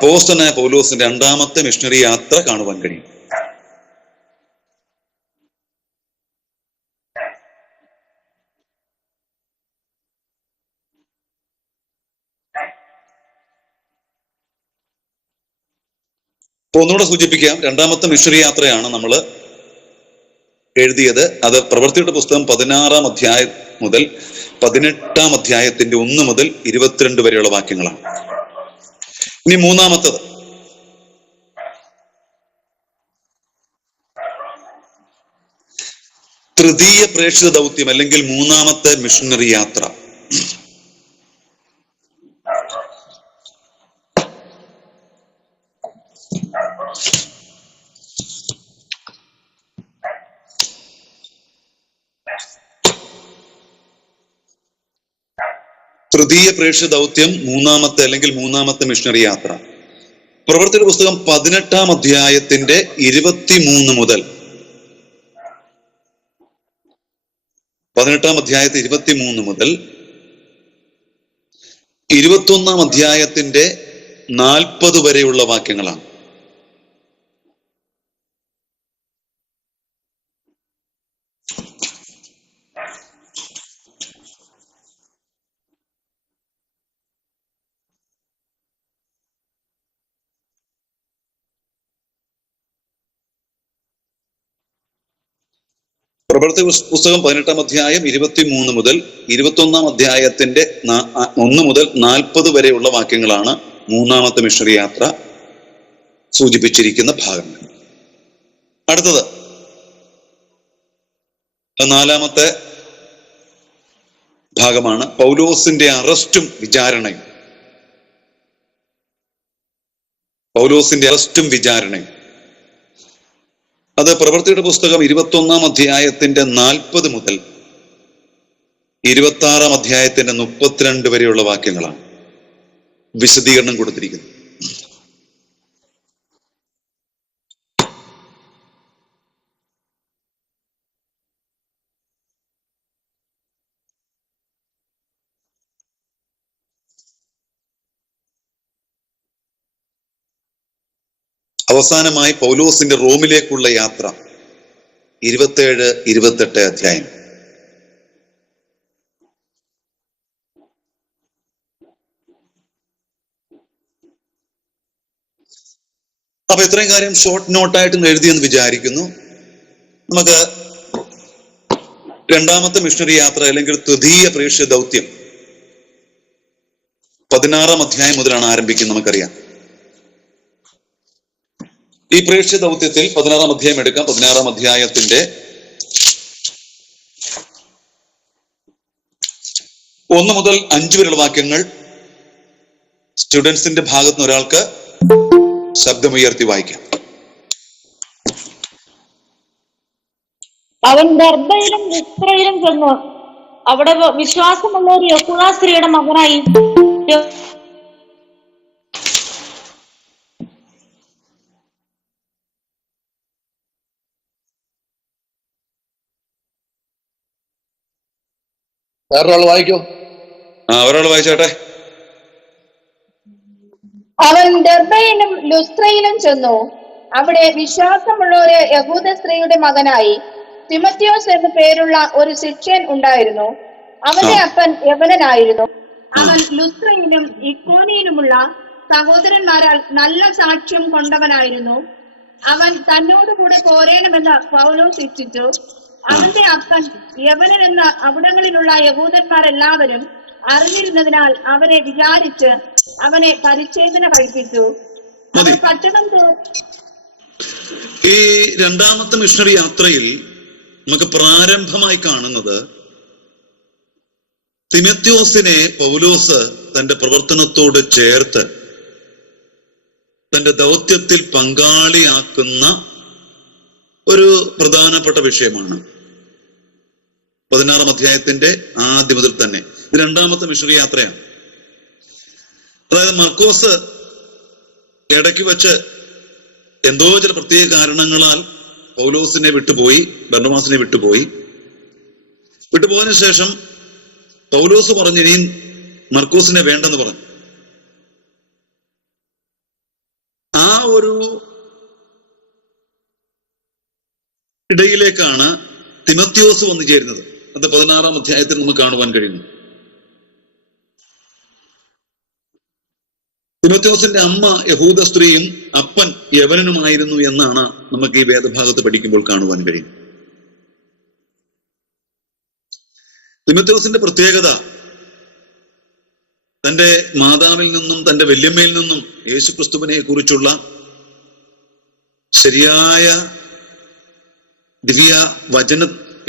അപ്പോസ്തലനായ പൗലോസിന്റെ രണ്ടാമത്തെ മിഷണറി യാത്ര കാണുവാൻ കഴിയും. അപ്പൊ ഒന്നുകൂടെ സൂചിപ്പിക്കാം, രണ്ടാമത്തെ മിഷണറി യാത്രയാണ് നമ്മൾ എഴുതിയത്. അത് പ്രവൃത്തിയുടെ പുസ്തകം 16-ാം അധ്യായം മുതൽ 18-ാം അധ്യായത്തിന്റെ 1 മുതൽ 22 വരെയുള്ള വാക്യങ്ങളാണ്. ഇനി മൂന്നാമത്തത് തൃതീയ പ്രേക്ഷിത ദൗത്യം അല്ലെങ്കിൽ മൂന്നാമത്തെ മിഷണറി യാത്ര. തൃതീയ പ്രേക്ഷിത ദൗത്യം മൂന്നാമത്തെ അല്ലെങ്കിൽ മൂന്നാമത്തെ മിഷണറി യാത്ര. പ്രവൃത്തിയുടെ പുസ്തകം 18-ാം അധ്യായത്തിന്റെ 23 മുതൽ 18-ാം അധ്യായത്തിൽ 23 മുതൽ 21-ാം അധ്യായത്തിന്റെ 40 വരെയുള്ള വാക്യങ്ങളാണ്. പ്രവൃത്തി പുസ്തകം 18-ാം അധ്യായം 23 മുതൽ 21-ാം അധ്യായത്തിന്റെ 1 മുതൽ 40 വരെയുള്ള വാക്യങ്ങളാണ് മൂന്നാമത്തെ മിഷണറി യാത്ര സൂചിപ്പിച്ചിരിക്കുന്ന ഭാഗങ്ങൾ. അടുത്തത് 4-ാമത്തെ ഭാഗമാണ് പൗലോസിന്റെ അറസ്റ്റും വിചാരണയും. പൗലോസിന്റെ അറസ്റ്റും വിചാരണയും അത് പ്രവൃത്തിയുടെ പുസ്തകം 21-ാം അധ്യായത്തിന്റെ 40 മുതൽ 26-ാം അധ്യായത്തിന്റെ 32 വരെയുള്ള വാക്യങ്ങളാണ് വിശദീകരണം കൊടുത്തിരിക്കുന്നത്. അവസാനമായി പൗലോസിന്റെ റോമിലേക്കുള്ള യാത്ര 27-28 അധ്യായം. അപ്പൊ ഇത്രയും കാര്യം ഷോർട്ട് നോട്ടായിട്ടും എഴുതിയെന്ന് വിചാരിക്കുന്നു. നമുക്ക് രണ്ടാമത്തെ മിഷണറി യാത്ര അല്ലെങ്കിൽ തൃതീയ പ്രേക്ഷിത ദൗത്യം 16-ാം അധ്യായം മുതലാണ് ആരംഭിക്കുന്നത്. നമുക്കറിയാം ഈ പ്രേക്ഷിത ദൗത്യത്തിൽ 16-ാം അധ്യായം എടുക്കാം. 16-ാം അധ്യായത്തിന്റെ 1 മുതൽ 5 വരെയുള്ള വാക്യങ്ങൾ സ്റ്റുഡൻസിന്റെ ഭാഗത്തുനിന്ന് ഒരാൾക്ക് ശബ്ദമുയർത്തി വായിക്കാം. അവൻ ദർബയിലും ലിസ്ത്രയിലും ചെന്നു അവിടെ വിശ്വാസമുള്ള ഒരു യഹൂദ സ്ത്രീയുടെ മകനായി വേറൊരാൾ വായിക്കോ? ഒരാൾ വായിച്ചോട്ടെ. അവൻ ദർബയിലും ലുസ്ത്രയിലും ചെന്നു അവിടെ വിശ്വാസമുള്ള ഒരു യഹൂദ സ്ത്രീയുടെ മകനായി തിമോത്തിയോസ് എന്നു പേരുള്ള ഒരു ശിഷ്യൻ ഉണ്ടായിരുന്നു. അവന്റെ അപ്പൻ യവനനായിരുന്നു. അവൻ ലുസ്ത്രയിലും ഇക്കോനിയിലുമുള്ള സഹോദരന്മാരാൽ നല്ല സാക്ഷ്യം കൊണ്ടവനായിരുന്നു. അവൻ തന്നോടുകൂടെ പോരേണമെന്ന് പൗലോസ് ഇച്ഛിച്ചു. അവന്റെ അപ്പൻ യവനനെന്ന അവിടങ്ങളിലുള്ള യഹൂദന്മാരെല്ലാവരും അറിഞ്ഞിരുന്നതിനാൽ അവനെ വിചാരിച്ച് അവനെ പരിച്ഛേദന കഴിപ്പിച്ചു. പട്ടണം ഈ രണ്ടാമത്തെ മിഷണറി യാത്രയിൽ നമുക്ക് പ്രാരംഭമായി കാണുന്നത് തിമോത്തിയോസിനെ പൗലോസ് തന്റെ പ്രവർത്തനത്തോട് ചേർത്ത് തന്റെ ദൗത്യത്തിൽ പങ്കാളിയാക്കുന്ന ഒരു പ്രധാനപ്പെട്ട വിഷയമാണ്. 16-ാം അധ്യായത്തിന്റെ ആദ്യം മുതൽ തന്നെ ഇത് രണ്ടാമത്തെ മിഷണറി യാത്രയാണ്. അതായത് മർക്കോസ് ഇടയ്ക്ക് വെച്ച് എന്തോ ചില പ്രത്യേക കാരണങ്ങളാൽ പൗലോസിനെ വിട്ടുപോയി, ബർന്നബാസിനെ വിട്ടുപോയതിനു ശേഷം പൗലോസ് പറഞ്ഞു ഇനിയും മർക്കോസിനെ വേണ്ടെന്ന് പറഞ്ഞു. ഒരു ഇടയിലേക്കാണ് തിമത്യോസ് വന്നു ചേരുന്നത്. അത് 16-ാം അധ്യായത്തിൽ നമുക്ക് കാണുവാൻ കഴിയുന്നു. തിമത്യോസിന്റെ അമ്മ യഹൂദ സ്ത്രീയും അപ്പൻ യവനനുമായിരുന്നു എന്നാണ് നമുക്ക് ഈ വേദഭാഗത്ത് പഠിക്കുമ്പോൾ കാണുവാൻ കഴിയും. തിമത്യോസിന്റെ പ്രത്യേകത തന്റെ മാതാവിൽ നിന്നും തന്റെ വല്യമ്മയിൽ നിന്നും യേശുക്രിസ്തുവിനെ കുറിച്ചുള്ള ശരിയായ ദിവ്യ വചന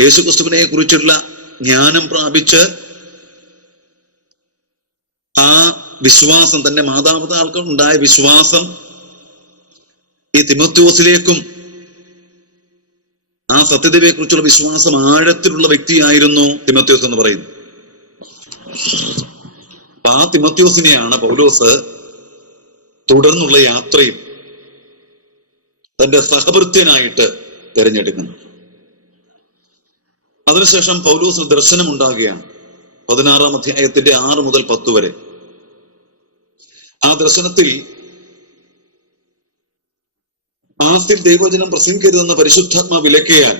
യേശുക്രിസ്തുവിനെ കുറിച്ചുള്ള ജ്ഞാനം പ്രാപിച്ച് ആ വിശ്വാസം, തന്റെ മാതാപിതാക്കൾക്ക് ഉണ്ടായ വിശ്വാസം ഈ തിമോത്തിയോസിലേക്കും ആ സത്യതയെ കുറിച്ചുള്ള വിശ്വാസം ആഴത്തിലുള്ള വ്യക്തിയായിരുന്നു തിമോത്തിയോസ് എന്ന് പറയുന്നു. ആ തിമോത്തിയോസിനെയാണ് പൗലോസ് തുടർന്നുള്ള യാത്രയിൽ തന്റെ സഹഭൃത്യനായിട്ട് തിരഞ്ഞെടുക്കുന്നത്. അതിനുശേഷം പൗലോസ് ദർശനം ഉണ്ടാകുകയാണ്. 16-ാം അധ്യായത്തിന്റെ 6 മുതൽ 10 വരെ. ആ ദർശനത്തിൽ ആസിൽ ദൈവവചനം പ്രസംഗിക്കരുതെന്ന് പരിശുദ്ധാത്മാ വിലക്കിയാൽ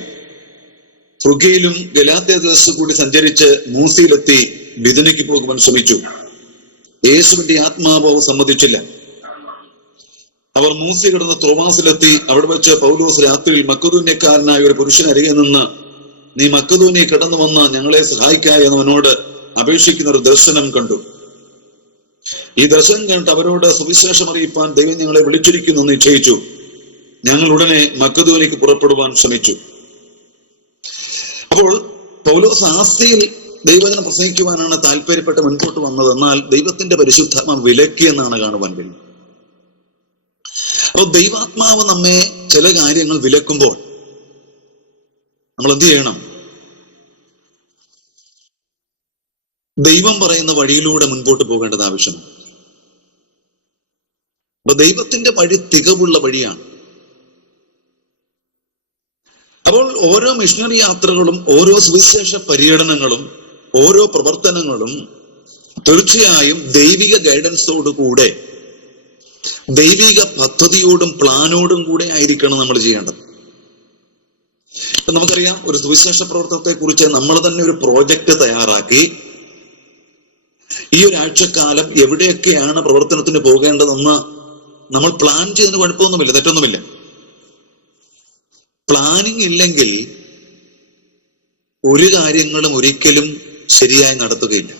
ഫ്രുഗയിലും ഗലാത്യ ദേശത്തു കൂടി സഞ്ചരിച്ച് മൂസിയിലെത്തി ബിഥുനയ്ക്ക് പോകുവാൻ ശ്രമിച്ചു. യേശുവിന്റെ ആത്മാവ് സമ്മതിച്ചില്ല. അവർ മൂസി കിടന്ന ത്രോവാസിലെത്തി. അവിടെ വെച്ച് പൗലോസ് രാത്രിയിൽ മക്കദോന്യക്കാരനായ ഒരു പുരുഷൻ അരികെ നിന്ന്, നീ മക്കദോന്യ കടന്നു വന്ന് ഞങ്ങളെ സഹായിക്കായി എന്നവനോട് അപേക്ഷിക്കുന്ന ഒരു ദർശനം കണ്ടു. ഈ ദർശനം കണ്ടിട്ട് അവരോട് സുവിശേഷം അറിയിപ്പാൻ ദൈവം ഞങ്ങളെ വിളിച്ചിരിക്കുന്നു നിശ്ചയിച്ചു. ഞങ്ങൾ ഉടനെ മക്കദോന്യക്ക് പുറപ്പെടുവാൻ ശ്രമിച്ചു. അപ്പോൾ പൗലോസ് ആസ്യയിൽ ദൈവവചനം പ്രസംഗിക്കുവാനാണ് താല്പര്യപ്പെട്ട് മുൻപോട്ട് വന്നത്. എന്നാൽ ദൈവത്തിന്റെ പരിശുദ്ധാത്മാവ് വിലക്കിയെന്നാണ് കാണുവാൻ കഴിയും. അപ്പോൾ ദൈവാത്മാവ് നമ്മെ ചില കാര്യങ്ങൾ വിലക്കുമ്പോൾ നമ്മൾ എന്ത് ചെയ്യണം? ദൈവം പറയുന്ന വഴിയിലൂടെ മുൻപോട്ട് പോകേണ്ടത് ആവശ്യമാണ്. അപ്പൊ ദൈവത്തിന്റെ വഴി തികവുള്ള വഴിയാണ്. അപ്പോൾ ഓരോ മിഷണറി യാത്രകളും ഓരോ സുവിശേഷ പര്യടനങ്ങളും ഓരോ പ്രവർത്തനങ്ങളും തീർച്ചയായും ദൈവിക ഗൈഡൻസോടുകൂടെ ദൈവിക പദ്ധതിയോടും പ്ലാനോടും കൂടെ ആയിരിക്കണം നമ്മൾ ചെയ്യേണ്ടത്. ഇപ്പൊ നമുക്കറിയാം, ഒരു സുവിശേഷ പ്രവർത്തനത്തെ കുറിച്ച് നമ്മൾ തന്നെ ഒരു പ്രോജക്റ്റ് തയ്യാറാക്കി ഈ ഒരാഴ്ചക്കാലം എവിടെയൊക്കെയാണ് പ്രവർത്തനത്തിന് പോകേണ്ടതെന്ന് നമ്മൾ പ്ലാൻ ചെയ്യുന്നതിന് കുഴപ്പമൊന്നുമില്ല, തെറ്റൊന്നുമില്ല. പ്ലാനിങ് ഇല്ലെങ്കിൽ ഒരു കാര്യങ്ങളും ഒരിക്കലും ശരിയായി നടത്തുകയില്ല.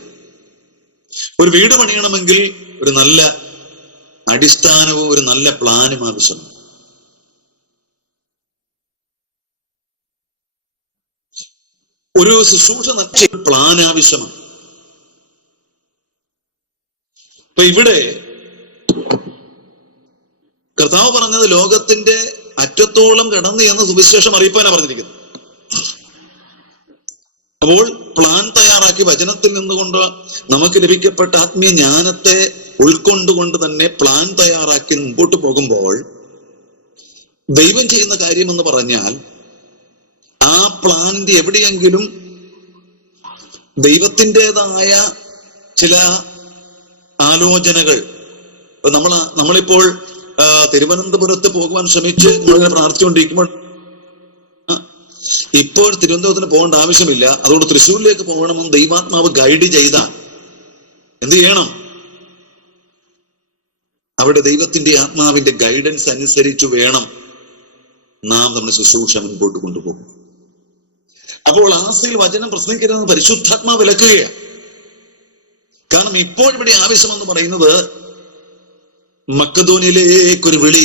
ഒരു വീട് പണിയണമെങ്കിൽ ഒരു നല്ല അടിസ്ഥാനവും ഒരു നല്ല പ്ലാനും ആവശ്യമാണ്. ഒരു ശുശ്രൂഷ നടത്തിയ പ്ലാൻ ആവശ്യമാണ്. അപ്പൊ ഇവിടെ കർത്താവ് പറഞ്ഞത് ലോകത്തിന്റെ അറ്റത്തോളം കടന്നു എന്ന് സുവിശേഷം അറിയിപ്പാനാണ് പറഞ്ഞിരിക്കുന്നത്. അപ്പോൾ പ്ലാൻ തയ്യാറാക്കി വചനത്തിൽ നിന്നുകൊണ്ട് നമുക്ക് ലഭിക്കപ്പെട്ട ആത്മീയ ജ്ഞാനത്തെ ഉൾക്കൊണ്ടുകൊണ്ട് തന്നെ പ്ലാൻ തയ്യാറാക്കി മുമ്പോട്ട് പോകുമ്പോൾ ദൈവം ചെയ്യുന്ന കാര്യം എന്ന് പറഞ്ഞാൽ ആ പ്ലാനിന്റെ എവിടെയെങ്കിലും ദൈവത്തിൻ്റെതായ ചില ആലോചനകൾ, നമ്മളിപ്പോൾ തിരുവനന്തപുരത്ത് പോകുവാൻ ശ്രമിച്ച് നമ്മളിങ്ങനെ പ്രാർത്ഥിച്ചുകൊണ്ടിരിക്കുമ്പോൾ ഇപ്പോൾ തിരുവനന്തപുരത്തിന് പോകേണ്ട ആവശ്യമില്ല, അതുകൊണ്ട് തൃശ്ശൂരിലേക്ക് പോകണമെന്ന് ദൈവാത്മാവ് ഗൈഡ് ചെയ്താൽ എന്ത് ചെയ്യണം? അവിടെ ദൈവത്തിന്റെ ആത്മാവിന്റെ ഗൈഡൻസ് അനുസരിച്ച് വേണം നാം നമ്മുടെ ശുശ്രൂഷ മുൻപോട്ട് കൊണ്ടുപോകും. അപ്പോൾ ആസിയിൽ വചനം പ്രസംഗിക്കരുതെന്ന് പരിശുദ്ധാത്മാവ് വിലക്കുകയാണ്. കാരണം ഇപ്പോൾ ഇവിടെ ആവശ്യമെന്ന് പറയുന്നത് മക്കദോനിയയിലേക്കൊരു വിളി,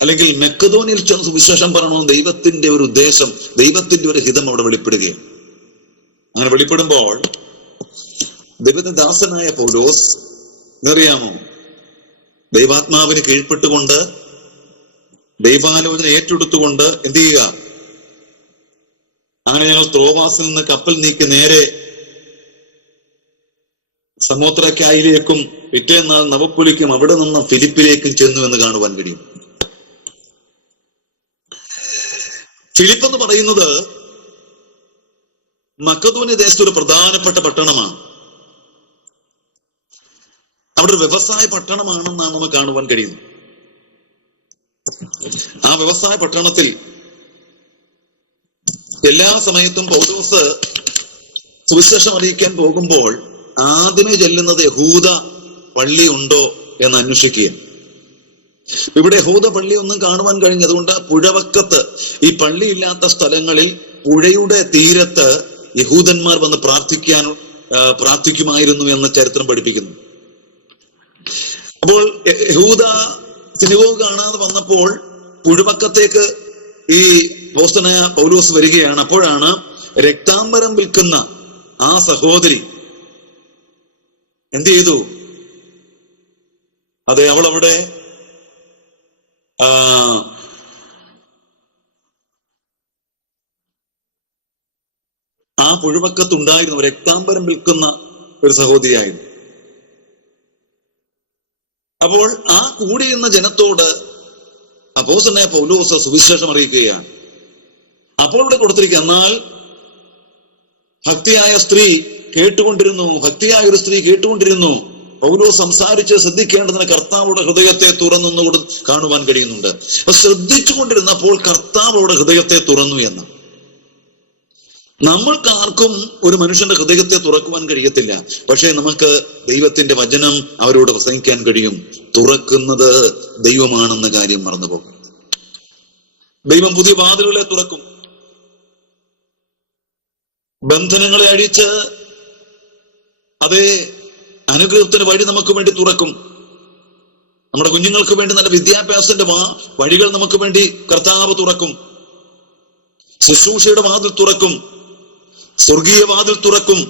അല്ലെങ്കിൽ മക്കദോനിയയിൽ ചെന്ന് സുവിശേഷം പറയണമെന്ന് ദൈവത്തിന്റെ ഒരു ഉദ്ദേശം, ദൈവത്തിന്റെ ഒരു ഹിതം അവിടെ വെളിപ്പെടുകയാണ്. അങ്ങനെ വെളിപ്പെടുമ്പോൾ ദൈവത്തിന്റെ ദാസനായ പൗലോസ് എന്നറിയാമോ, ദൈവാത്മാവിന് കീഴ്പ്പെട്ടുകൊണ്ട് ദൈവാലോചന ഏറ്റെടുത്തുകൊണ്ട് എന്ത് ചെയ്യുക? അങ്ങനെ ഞങ്ങൾ ത്രോവാസിൽ നിന്ന് കപ്പൽ നീക്കി നേരെ സമോത്രക്കായിലേക്കും പിറ്റേന്നാൾ നവപ്പുലിക്കും അവിടെ നിന്ന് ഫിലിപ്പിലേക്കും ചെന്നു എന്ന് കാണുവാൻ കഴിയും. ഫിലിപ്പ് എന്ന് പറയുന്നത് മക്കദോന്യ ദേശത്തെ ഒരു പ്രധാനപ്പെട്ട പട്ടണമാണ്. അവിടെ ഒരു വ്യവസായ പട്ടണമാണെന്നാണ് നമുക്ക് കാണുവാൻ കഴിയുന്നത്. ആ വ്യവസായ പട്ടണത്തിൽ എല്ലാ സമയത്തും പൗലോസ് സുവിശേഷം അറിയിക്കാൻ പോകുമ്പോൾ ആദ്യമേ ചെല്ലുന്നത് യഹൂദ പള്ളി ഉണ്ടോ എന്ന് അന്വേഷിക്കുക. ഇവിടെ യഹൂദ പള്ളി ഒന്നും കാണുവാൻ കഴിഞ്ഞതുകൊണ്ട് പുഴവക്കത്ത്, ഈ പള്ളിയില്ലാത്ത സ്ഥലങ്ങളിൽ പുഴയുടെ തീരത്ത് യഹൂദന്മാർ വന്ന് പ്രാർത്ഥിക്കുമായിരുന്നു എന്ന് ചരിത്രം പഠിപ്പിക്കുന്നു. അപ്പോൾ യഹൂദ സിനഗോഗ് കാണാതെ വന്നപ്പോൾ പുഴവക്കത്തേക്ക് ഈ അപ്പോസ്തലനായ പൗലോസ് വരികയാണ്. അപ്പോഴാണ് രക്താംബരം വിൽക്കുന്ന ആ സഹോദരി എന്ത് ചെയ്തു? അതെ, അവൾ അവിടെ ആ പുഴവക്കത്തുണ്ടായിരുന്നു, രക്താംബരം വിൽക്കുന്ന ഒരു സഹോദരിയായിരുന്നു. അപ്പോൾ ആ കൂടിയിരുന്ന ജനത്തോട് അപ്പോസ്തലനായ പൗലോസ് സുവിശേഷം അറിയിക്കുകയാണ്. അപ്പോൾ ഇവിടെ കൊടുത്തിരിക്കുക, എന്നാൽ ഭക്തിയായ ഒരു സ്ത്രീ കേട്ടുകൊണ്ടിരുന്നു. പൗലോസ് സംസാരിച്ച് ശ്രദ്ധിക്കേണ്ടതിന് കർത്താവുടെ ഹൃദയത്തെ തുറന്നു കാണുവാൻ കഴിയുന്നുണ്ട്. അപ്പൊ ശ്രദ്ധിച്ചുകൊണ്ടിരുന്നപ്പോൾ കർത്താവുടെ ഹൃദയത്തെ തുറന്നു എന്ന്. നമ്മൾക്കാർക്കും ഒരു മനുഷ്യന്റെ ഹൃദയത്തെ തുറക്കുവാൻ കഴിയത്തില്ല. പക്ഷേ നമുക്ക് ദൈവത്തിന്റെ വചനം അവരോട് പ്രസംഗിക്കാൻ കഴിയും. തുറക്കുന്നത് ദൈവമാണെന്ന കാര്യം മറന്നുപോകും. ദൈവം പുതിയ വാതിലുകളെ തുറക്കും. ബന്ധനങ്ങളെ അഴിച്ച് അതേ അനുഗ്രഹത്തിന് വഴി നമുക്ക് വേണ്ടി തുറക്കും. നമ്മുടെ കുഞ്ഞുങ്ങൾക്ക് വേണ്ടി നല്ല വിദ്യാഭ്യാസത്തിന്റെ വഴികൾ നമുക്ക് വേണ്ടി കർത്താവ് തുറക്കും. ശുശ്രൂഷയുടെ വാതിൽ തുറക്കും. സ്വർഗീയ വാതിൽ തുറക്കും.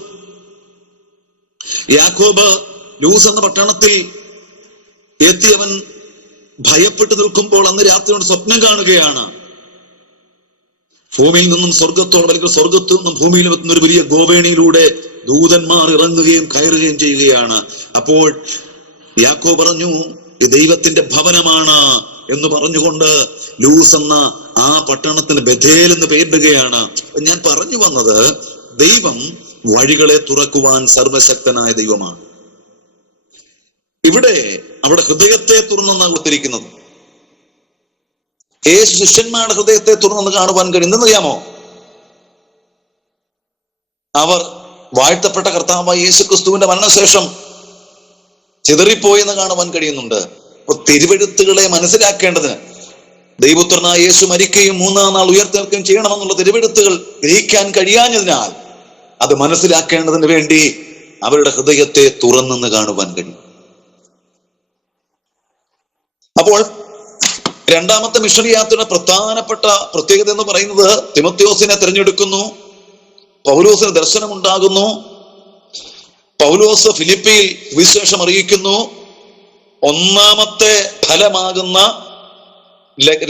യാക്കോബ് ലൂസ് എന്ന പട്ടണത്തിൽ എത്തിയവൻ ഭയപ്പെട്ടു നിൽക്കുമ്പോൾ അന്ന് രാത്രിയോട് സ്വപ്നം കാണുകയാണ്. ഭൂമിയിൽ നിന്നും സ്വർഗത്തോളം, അല്ലെങ്കിൽ സ്വർഗത്തു നിന്നും ഭൂമിയിലും എത്തുന്ന ഒരു വലിയ ഗോവേണിയിലൂടെ ദൂതന്മാർ ഇറങ്ങുകയും കയറുകയും ചെയ്യുകയാണ്. അപ്പോൾ യാക്കോബ് പറഞ്ഞു, ഇത് ദൈവത്തിന്റെ ഭവനമാണ് എന്ന് പറഞ്ഞുകൊണ്ട് ലൂസ് എന്ന ആ പട്ടണത്തിന് ബഥേൽ എന്ന് പേരിടുകയാണ്. ഞാൻ പറഞ്ഞു വന്നത്, ദൈവം വഴികളെ തുറക്കുവാൻ സർവശക്തനായ ദൈവമാണ്. ഇവിടെ അവിടെ ഹൃദയത്തെ തുറന്നെന്നാണ് കൊടുത്തിരിക്കുന്നത്. യേശു ശിഷ്യന്മാരുടെ ഹൃദയത്തെ തുറന്നെന്ന് കാണുവാൻ കഴിയുന്നറിയാമോ? അവർ വാഴ്ത്തപ്പെട്ട കർത്താവായ യേശു ക്രിസ്തുവിന്റെ മരണശേഷം ചിതറിപ്പോയി എന്ന് കാണുവാൻ കഴിയുന്നുണ്ട്. അപ്പൊ തിരുവെഴുത്തുകളെ മനസ്സിലാക്കേണ്ടതിന്, ദൈവപുത്രനായ യേശു മരിക്കുകയും 3-ാം നാൾ ഉയർത്തെഴുന്നേൽക്കുകയും ചെയ്യണമെന്നുള്ള തിരുവെഴുത്തുകൾ ഗ്രഹിക്കാൻ കഴിയാഞ്ഞതിനാൽ അത് മനസ്സിലാക്കേണ്ടതിന് വേണ്ടി അവരുടെ ഹൃദയത്തെ തുറന്നെന്ന് കാണുവാൻ കഴിയും. അപ്പോൾ രണ്ടാമത്തെ മിഷണറി യാത്രയുടെ പ്രധാനപ്പെട്ട പ്രത്യേകത എന്ന് പറയുന്നത്, തിമോത്തിയോസിനെ തിരഞ്ഞെടുക്കുന്നു, പൗലോസിന് ദർശനമുണ്ടാകുന്നു, പൗലോസ് ഫിലിപ്പിയിൽ സുവിശേഷം അറിയിക്കുന്നു, ഒന്നാമത്തെ ഫലമാകുന്ന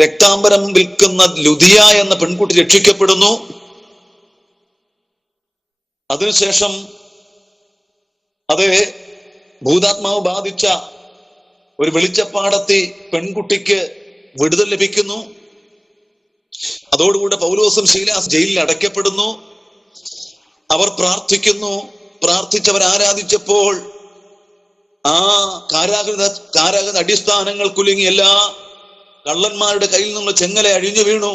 രക്താംബരം വിൽക്കുന്ന ലുദിയ എന്ന പെൺകുട്ടി രക്ഷിക്കപ്പെടുന്നു. അതിനുശേഷം ഭൂതാത്മാവ് ബാധിച്ച ഒരു വെളിച്ചപ്പാടത്തി പെൺകുട്ടിക്ക് വിടുതൽ ലഭിക്കുന്നു. അതോടുകൂടെ പൗലോസും ശീലാസ് ജയിലിൽ അടയ്ക്കപ്പെടുന്നു. അവർ പ്രാർത്ഥിക്കുന്നു. പ്രാർത്ഥിച്ചവർ ആരാധിച്ചപ്പോൾ ആ കാരാഗൃഹ അടിസ്ഥാനങ്ങൾ കുലുങ്ങി എല്ലാ കള്ളന്മാരുടെ കയ്യിൽ നിന്നുള്ള ചെങ്ങല അഴിഞ്ഞു വീണു.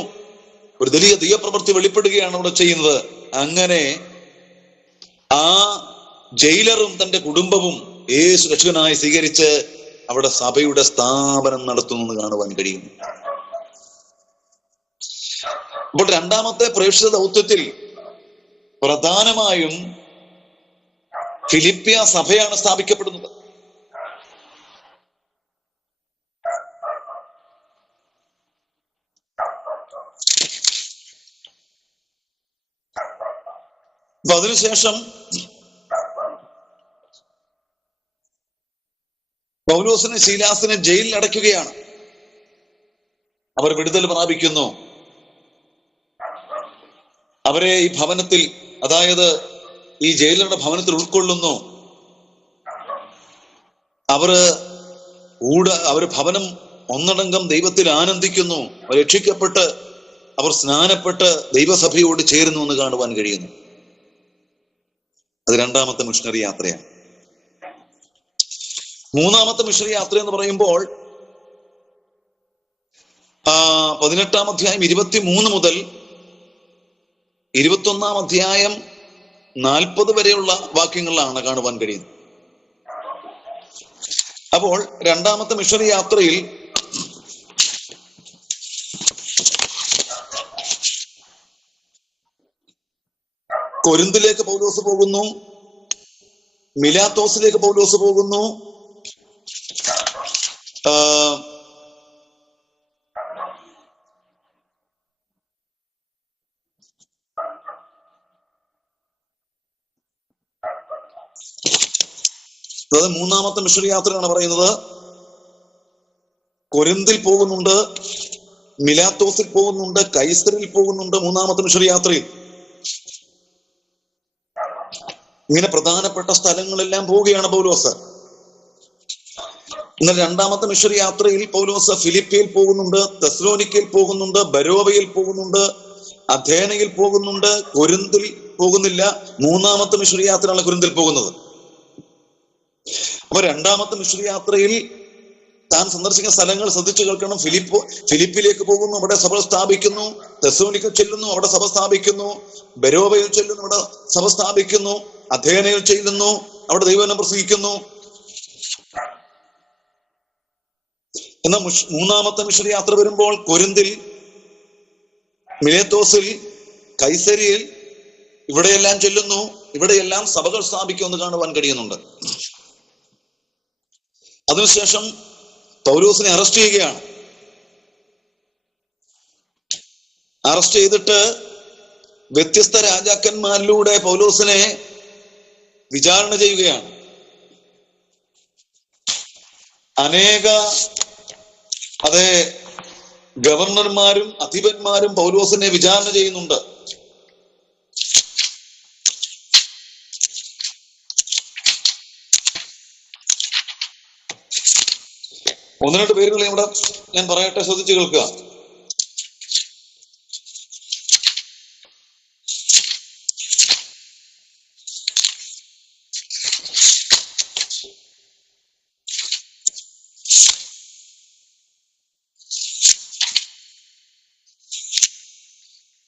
ഒരു വലിയ ദൈവപ്രവൃത്തി വെളിപ്പെടുകയാണ് അവിടെ ചെയ്യുന്നത്. അങ്ങനെ ആ ജയിലറും തന്റെ കുടുംബവും യേശു രക്ഷകനായി സ്വീകരിച്ച് അവിടെ സഭയുടെ സ്ഥാപനം നടത്തുന്നു കാണുവാൻ കഴിയും. അപ്പോൾ രണ്ടാമത്തെ പ്രേക്ഷിത ദൗത്യത്തിൽ പ്രധാനമായും ഫിലിപ്പിയ സഭയാണ് സ്ഥാപിക്കപ്പെടുന്നത്. അപ്പൊ അതിനുശേഷം പൗലോസിനെ ശീലാസിനെ ജയിലിൽ അടയ്ക്കുകയാണ്. അവർ വിടുതൽ പ്രാപിക്കുന്നു. അവരെ ഈ ഭവനത്തിൽ, അതായത് ഈ ജയിലറുടെ ഭവനത്തിൽ ഉൾക്കൊള്ളുന്നു. അവര് ഭവനം ഒന്നടങ്കം ദൈവത്തിൽ ആനന്ദിക്കുന്നു. അവർ രക്ഷിക്കപ്പെട്ട് അവർ സ്നാനപ്പെട്ട് ദൈവസഭയോട് ചേരുന്നു എന്ന് കാണുവാൻ കഴിയുന്നു. അത് രണ്ടാമത്തെ മിഷണറി യാത്രയാണ്. മൂന്നാമത്തെ മിഷണറി യാത്ര എന്ന് പറയുമ്പോൾ 18-ാം അധ്യായം 23 മുതൽ 21-ാം അധ്യായം 40 വരെയുള്ള വാക്യങ്ങളിലാണ് കാണുവാൻ കഴിയുന്നത്. അപ്പോൾ രണ്ടാമത്തെ മിഷണറി യാത്രയിൽ കൊരിന്തിലേക്ക് പൗലോസ് പോകുന്നു, മിലാത്തോസിലേക്ക് പൗലോസ് പോകുന്നു, അതായത് മൂന്നാമത്തെ മിഷണറി യാത്രയാണ് പറയുന്നത്. കൊരിന്തിൽ പോകുന്നുണ്ട്, മിലാത്തോസിൽ പോകുന്നുണ്ട്, കൈസറിൽ പോകുന്നുണ്ട്. മൂന്നാമത്തെ മിഷണറി യാത്രയിൽ ഇങ്ങനെ പ്രധാനപ്പെട്ട സ്ഥലങ്ങളെല്ലാം പോവുകയാണ് പൗലോസ്. എന്നാൽ രണ്ടാമത്തെ മിഷണറി യാത്രയിൽ പൗലോസ് ഫിലിപ്പിയിൽ പോകുന്നുണ്ട്, തെസ്സലോനിക്കയിൽ പോകുന്നുണ്ട്, ബരോവയിൽ പോകുന്നുണ്ട്, അഥേനയിൽ പോകുന്നുണ്ട്, കൊരിന്തിൽ പോകുന്നില്ല. മൂന്നാമത്തെ മിഷണറി യാത്രയാണ് കൊരിന്തിൽ പോകുന്നത്. അപ്പൊ രണ്ടാമത്തെ മിഷണറി യാത്രയിൽ താൻ സന്ദർശിക്കുന്ന സ്ഥലങ്ങൾ ശ്രദ്ധിച്ചു കേൾക്കണം. ഫിലിപ്പിലേക്ക് പോകുന്നു, അവിടെ സഭ സ്ഥാപിക്കുന്നു. തെസ്സലോനിക്കയിൽ ചെല്ലുന്നു, അവിടെ സഭ സ്ഥാപിക്കുന്നു. ബരോവയിൽ ചെല്ലുന്നു, അവിടെ സഭ സ്ഥാപിക്കുന്നു. അഥേനയിൽ ചെല്ലുന്നു, അവിടെ ദൈവവചനം പ്രസംഗിക്കുന്നു. എന്നാൽ മൂന്നാമത്തെ മിഷണറി യാത്ര വരുമ്പോൾ കൊരിന്തിൽ, മിലേത്തോസിൽ, കൈസരിയിൽ ഇവിടെയെല്ലാം ചെല്ലുന്നു. ഇവിടെയെല്ലാം സഭകൾ സ്ഥാപിക്കുമെന്ന് കാണുവാൻ കഴിയുന്നുണ്ട്. അതിനുശേഷം പൗലോസിനെ അറസ്റ്റ് ചെയ്യുകയാണ്. അറസ്റ്റ് ചെയ്തിട്ട് വ്യത്യസ്ത രാജാക്കന്മാരിലൂടെ പൗലോസിനെ വിചാരണ ചെയ്യുകയാണ്. അനേക ഗവർണർമാരും അധിപന്മാരും പൗലോസിനെ വിചാരണ ചെയ്യുന്നുണ്ട്. ഒന്ന് രണ്ട് പേരുകൾ ഇവിടെ ഞാൻ പറയട്ടെ, ശ്രദ്ധിച്ചു കേൾക്കുക.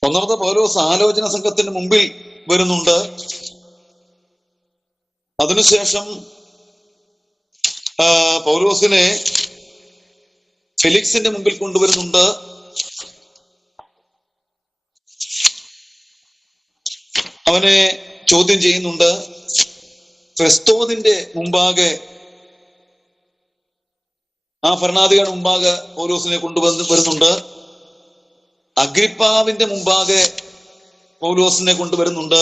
ഒന്നാമത്തെ പൗലോസ് ആലോചന സംഘത്തിന്റെ മുമ്പിൽ വരുന്നുണ്ട്. അതിനുശേഷം പൗലോസിനെ ഫെലിക്സിന്റെ മുമ്പിൽ കൊണ്ടുവരുന്നുണ്ട്. അവനെ ചോദ്യം ചെയ്യുന്നുണ്ട്. ഫെസ്തോദിന്റെ മുമ്പാകെ, ആ ഭരണാധികാരിയുടെ മുമ്പാകെ പൗലോസിനെ വരുന്നുണ്ട്. അഗ്രിപ്പാവിന്റെ മുമ്പാകെ പൗലോസിനെ കൊണ്ടുവരുന്നുണ്ട്.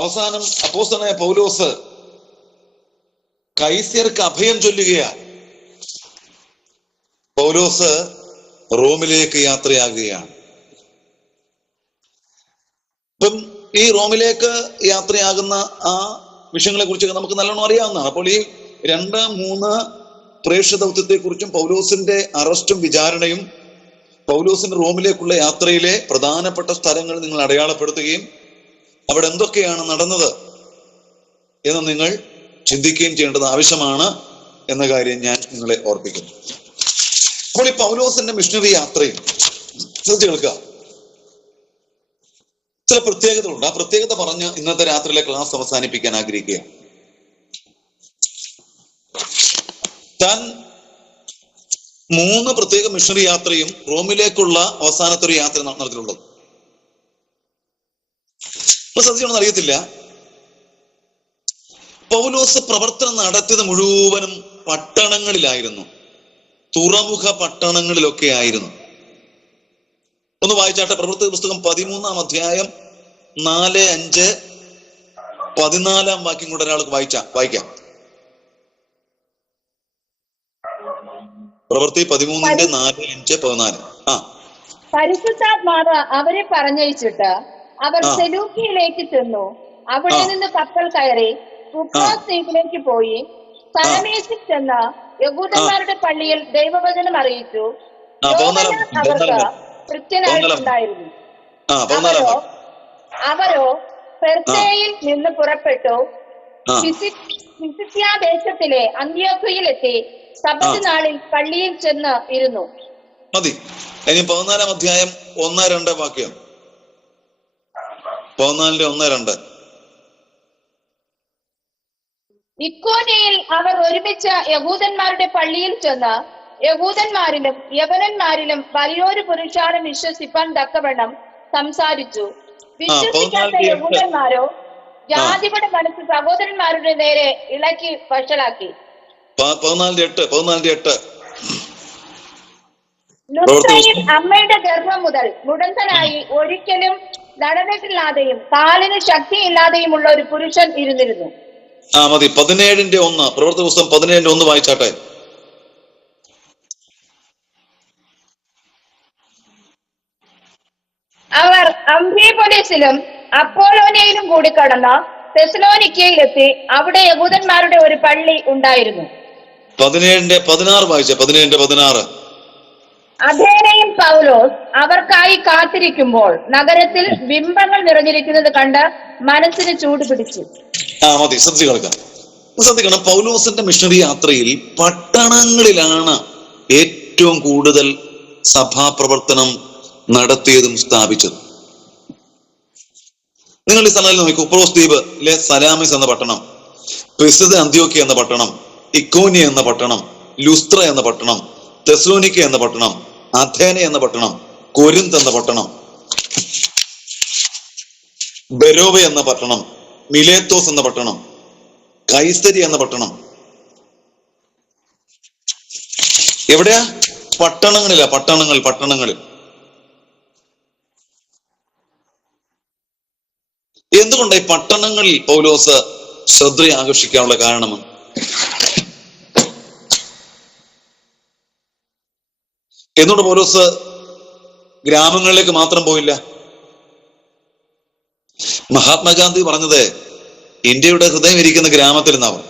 അവസാനം അപ്പോസ്തലനായ പൗലോസ് കൈസർക്ക് അഭയം ചൊല്ലുകയാണ്. പൗലോസ് റോമിലേക്ക് യാത്രയാകുകയാണ്. ഇപ്പം ഈ റോമിലേക്ക് യാത്രയാകുന്ന ആ വിഷയങ്ങളെ കുറിച്ചൊക്കെ നമുക്ക് നല്ലോണം അറിയാവുന്നതാണ്. അപ്പോൾ ഈ 2-3 പ്രേക്ഷിത ദൗത്യത്തെക്കുറിച്ചും പൗലോസിന്റെ അറസ്റ്റും വിചാരണയും പൗലോസിന്റെ റോമിലേക്കുള്ള യാത്രയിലെ പ്രധാനപ്പെട്ട സ്ഥലങ്ങൾ നിങ്ങൾ അടയാളപ്പെടുത്തുകയും അവിടെ എന്തൊക്കെയാണ് നടന്നത് എന്ന് നിങ്ങൾ ചിന്തിക്കുകയും ചെയ്യേണ്ടത് ആവശ്യമാണ് എന്ന കാര്യം ഞാൻ നിങ്ങളെ ഓർപ്പിക്കുന്നു. അപ്പോൾ ഈ പൗലോസിന്റെ മിഷണറി യാത്രയിൽ ശ്രദ്ധിച്ചു കേൾക്കുക, ചില പ്രത്യേകതകളുണ്ട്. ആ പ്രത്യേകത പറഞ്ഞ് ഇന്നത്തെ രാത്രിയിലെ ക്ലാസ് അവസാനിപ്പിക്കാൻ ആഗ്രഹിക്കുക. താൻ 3 പ്രത്യേക മിഷണറി യാത്രയും റോമിലേക്കുള്ള അവസാനത്തെ ഒരു യാത്ര നടത്തിയിട്ടുള്ളത്. ശ്രദ്ധിച്ചോണെന്ന് അറിയത്തില്ല. പൗലോസ് പ്രവർത്തനം നടത്തിയത് മുഴുവനും പട്ടണങ്ങളിലായിരുന്നു, തുറമുഖ പട്ടണങ്ങളിലൊക്കെ ആയിരുന്നു. ഒന്ന് വായിച്ചാട്ടെ, പ്രവൃത്തി പുസ്തകം 13-ാം അധ്യായം 4, 5, 14 വാക്യം കൂടെ ഒരാൾക്ക് വായിക്കാം. പ്രവൃത്തി 13-ന്റെ 4, 5, 14. പരിശുദ്ധാത്മാവ് അവരെ പറഞ്ഞയച്ചിട്ട് അവർ സെലൂക്കിയയിലേക്ക് ചെന്നു. അവിടെ നിന്ന് കപ്പൽ കയറി കുപ്രോസ് ദ്വീപിലേക്ക് പോയി സലമീസിൽ ചെന്ന് യഹൂദന്മാരുടെ പള്ളിയിൽ ദൈവവചനം അറിയിച്ചു. അവർക്ക് കൃത്യനായിട്ടുണ്ടായിരുന്നു. അവരോ പെർസയിൽ നിന്ന് പുറപ്പെട്ടു പിസിദ്യാ ദേശത്തിലെ അന്ത്യോക്യയിലെത്തി സബത്ത് നാളിൽ പള്ളിയിൽ ചെന്ന് ഇരുന്നു. മതി. ഇനി 14-ാം അധ്യായം 1-2 വാക്യം. 14-1-2. ഇക്കോന്യയിൽ അവർ ഒരുമിച്ച് യഹൂദന്മാരുടെ പള്ളിയിൽ ചെന്ന് യഹൂദന്മാരിലും യവനന്മാരിലും വലിയൊരു പുരുഷാരം വിശ്വസിപ്പാൻ തക്കവണ്ണം സംസാരിച്ചു. വിശ്വസിക്കാത്ത യഹൂദന്മാരോ ജാതികളുടെ മനസ്സ് സഹോദരന്മാരുടെ നേരെ ഇളക്കി വഷളാക്കി. 14-8. ലുസ്ത്രയിൽ അമ്മയുടെ ഗർഭം മുതൽ മുടന്തനായി ഒരിക്കലും നടന്നിട്ടില്ലാതെയും കാലിന് ശക്തിയില്ലാതെയുമുള്ള ഒരു പുരുഷൻ ഇരുന്നിരുന്നു. മതി. 17-1 പ്രവൃത്തി പുസ്തകം 17-1 വായിച്ചാട്ടെ. അവർ അംഫിപൊലിസിലും അപ്പോലോനയിലും കൂടി കടന്ന് തെസ്സലോനിക്കയിലെത്തി. അവിടെ യഹൂദന്മാരുടെ ഒരു പള്ളി ഉണ്ടായിരുന്നു. 17-16 വായിച്ച. 17-16. അഥേനയിൽ പൗലോസ് അവർക്കായി കാത്തിരിക്കുമ്പോൾ നഗരത്തിൽ ബിംബങ്ങൾ നിറഞ്ഞിരിക്കുന്നത് കണ്ട് മനസ്സിന് ചൂട് പിടിച്ചു. മതി. ശ്രദ്ധിക്കണം. പൗലോസിന്റെ മിഷണറി യാത്രയിൽ പട്ടണങ്ങളിലാണ് ഏറ്റവും കൂടുതൽ സഭാപ്രവർത്തനം നടത്തിയതും സ്ഥാപിച്ചതും. നിങ്ങൾ ഈ സ്ഥലങ്ങളിൽ നോക്കി. കുപ്രോസ് ദ്വീപിലെ സലാമിസ് എന്ന പട്ടണം, പിസിദ അന്ത്യോക്യ എന്ന പട്ടണം, ഇക്കോന്യ എന്ന പട്ടണം, ലുസ്ത്ര എന്ന പട്ടണം, തെസ്സലോനിക്ക എന്ന പട്ടണം, അഥേന എന്ന പട്ടണം, കൊരിന്ത് എന്ന പട്ടണം, ബെരോവെ എന്ന പട്ടണം, മിലേത്തോസ് എന്ന പട്ടണം, കൈസരി എന്ന പട്ടണം. എവിടെയാ? പട്ടണങ്ങളിൽ. എന്തുകൊണ്ട് ഈ പട്ടണങ്ങളിൽ പൗലോസ് ശ്രദ്ധ ആകർഷിക്കാനുള്ള കാരണം? എന്തുകൊണ്ട് പൗലോസ് ഗ്രാമങ്ങളിലേക്ക് മാത്രം പോയില്ല? മഹാത്മാഗാന്ധി പറഞ്ഞത് ഇന്ത്യയുടെ ഹൃദയം ഇരിക്കുന്ന ഗ്രാമത്തിൽ നിന്നാവും.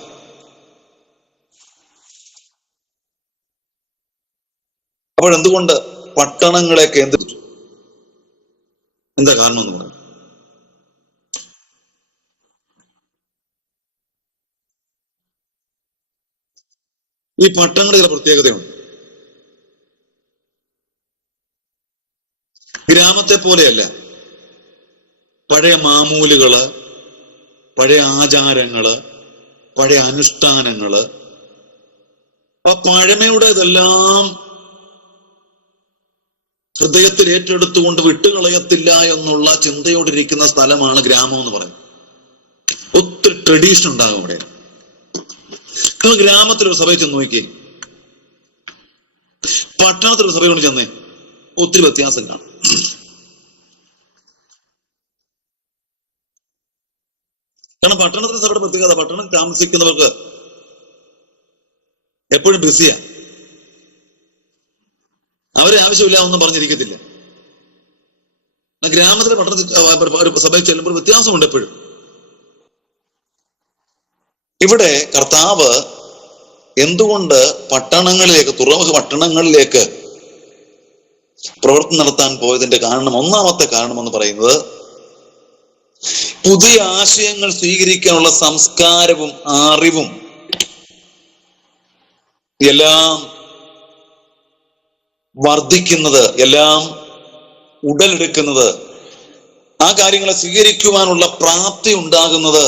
അപ്പോഴെന്തുകൊണ്ട് പട്ടണങ്ങളെ കേന്ദ്രീകരിച്ചു? എന്താ കാരണം എന്ന് പറയും? ഈ പട്ടണങ്ങളിൽ ചില പ്രത്യേകതയുണ്ട്. ഗ്രാമത്തെ പോലെയല്ല. പഴയ മാമൂലുകള്, പഴയ ആചാരങ്ങള്, പഴയ അനുഷ്ഠാനങ്ങള്, ആ പഴമയുടെ ഇതെല്ലാം ഹൃദയത്തിൽ ഏറ്റെടുത്തുകൊണ്ട് വിട്ടുകളയത്തില്ല എന്നുള്ള ചിന്തയോടിരിക്കുന്ന സ്ഥലമാണ് ഗ്രാമം എന്ന് പറയുന്നത്. ഒത്തിരി ട്രഡീഷൻ ഉണ്ടാകും അവിടെ. നിങ്ങൾ ഗ്രാമത്തിലൊരു സഭയിൽ ചെന്ന് നോക്കിയേ, പട്ടണത്തിലൊരു സഭ കൊണ്ട് ചെന്നേ, ഒത്തിരി വ്യത്യാസം കാണും. കാരണം പട്ടണത്തിലെ സഭയുടെ പ്രത്യേകത, പട്ടണത്തിൽ താമസിക്കുന്നവർക്ക് എപ്പോഴും ബിസിയാ. അവരെ ആവശ്യമില്ല ഒന്നും പറഞ്ഞിരിക്കത്തില്ല. ഗ്രാമത്തിലെ പട്ടണത്തിൽ സഭയിൽ ചെല്ലുമ്പോൾ വ്യത്യാസമുണ്ട് എപ്പോഴും. ഇവിടെ കർത്താവ് എന്തുകൊണ്ട് പട്ടണങ്ങളിലേക്ക്, തുറമുഖ പട്ടണങ്ങളിലേക്ക് പ്രവർത്തനം നടത്താൻ പോയതിന്റെ കാരണം, ഒന്നാമത്തെ കാരണം എന്ന് പറയുന്നത് പുതിയ ആശയങ്ങൾ സ്വീകരിക്കാനുള്ള സംസ്കാരവും അറിവും എല്ലാം വർദ്ധിക്കുന്നത്, എല്ലാം ഉടലെടുക്കുന്നത്, ആ കാര്യങ്ങളെ സ്വീകരിക്കുവാനുള്ള പ്രാപ്തി ഉണ്ടാകുന്നത്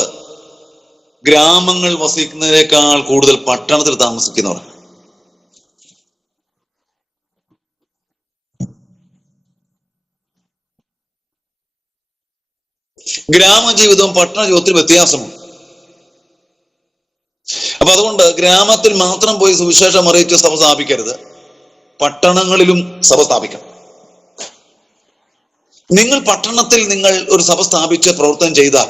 ഗ്രാമങ്ങൾ വസിക്കുന്നതിനേക്കാൾ കൂടുതൽ പട്ടണത്തിൽ താമസിക്കുന്നവർ. ഗ്രാമജീവിതവും പട്ടണ ജീവിതത്തിൽ വ്യത്യാസമുണ്ട്. അപ്പൊ അതുകൊണ്ട് ഗ്രാമത്തിൽ മാത്രം പോയി സുവിശേഷം അറിയിച്ച് സഭ സ്ഥാപിക്കരുത്, പട്ടണങ്ങളിലും സഭ സ്ഥാപിക്കണം. നിങ്ങൾ പട്ടണത്തിൽ നിങ്ങൾ ഒരു സഭ സ്ഥാപിച്ച് പ്രവർത്തനം ചെയ്താൽ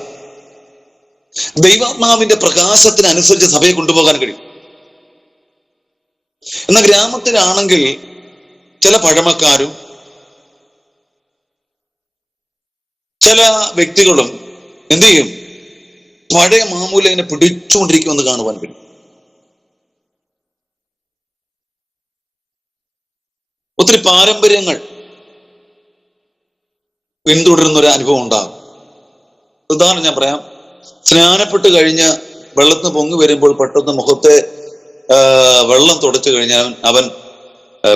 ദൈവാത്മാവിന്റെ പ്രകാശത്തിനനുസരിച്ച് സഭയെ കൊണ്ടുപോകാൻ കഴിയും. എന്നാൽ ഗ്രാമത്തിലാണെങ്കിൽ ചില പഴമക്കാരും ചില വ്യക്തികളും എന്ത് ചെയ്യും? പഴയ മാമൂല ഇങ്ങനെ പിടിച്ചുകൊണ്ടിരിക്കുമെന്ന് കാണുവാൻ കഴിയും. ഒത്തിരി പാരമ്പര്യങ്ങൾ പിന്തുടരുന്ന ഒരു അനുഭവം ഉണ്ടാകും. ഉദാഹരണം ഞാൻ പറയാം. സ്നാനപ്പെട്ട് കഴിഞ്ഞ് വെള്ളത്തിന് പൊങ്ങി വരുമ്പോൾ പെട്ടെന്ന് മുഖത്തെ വെള്ളം തുടച്ചു കഴിഞ്ഞാൽ അവൻ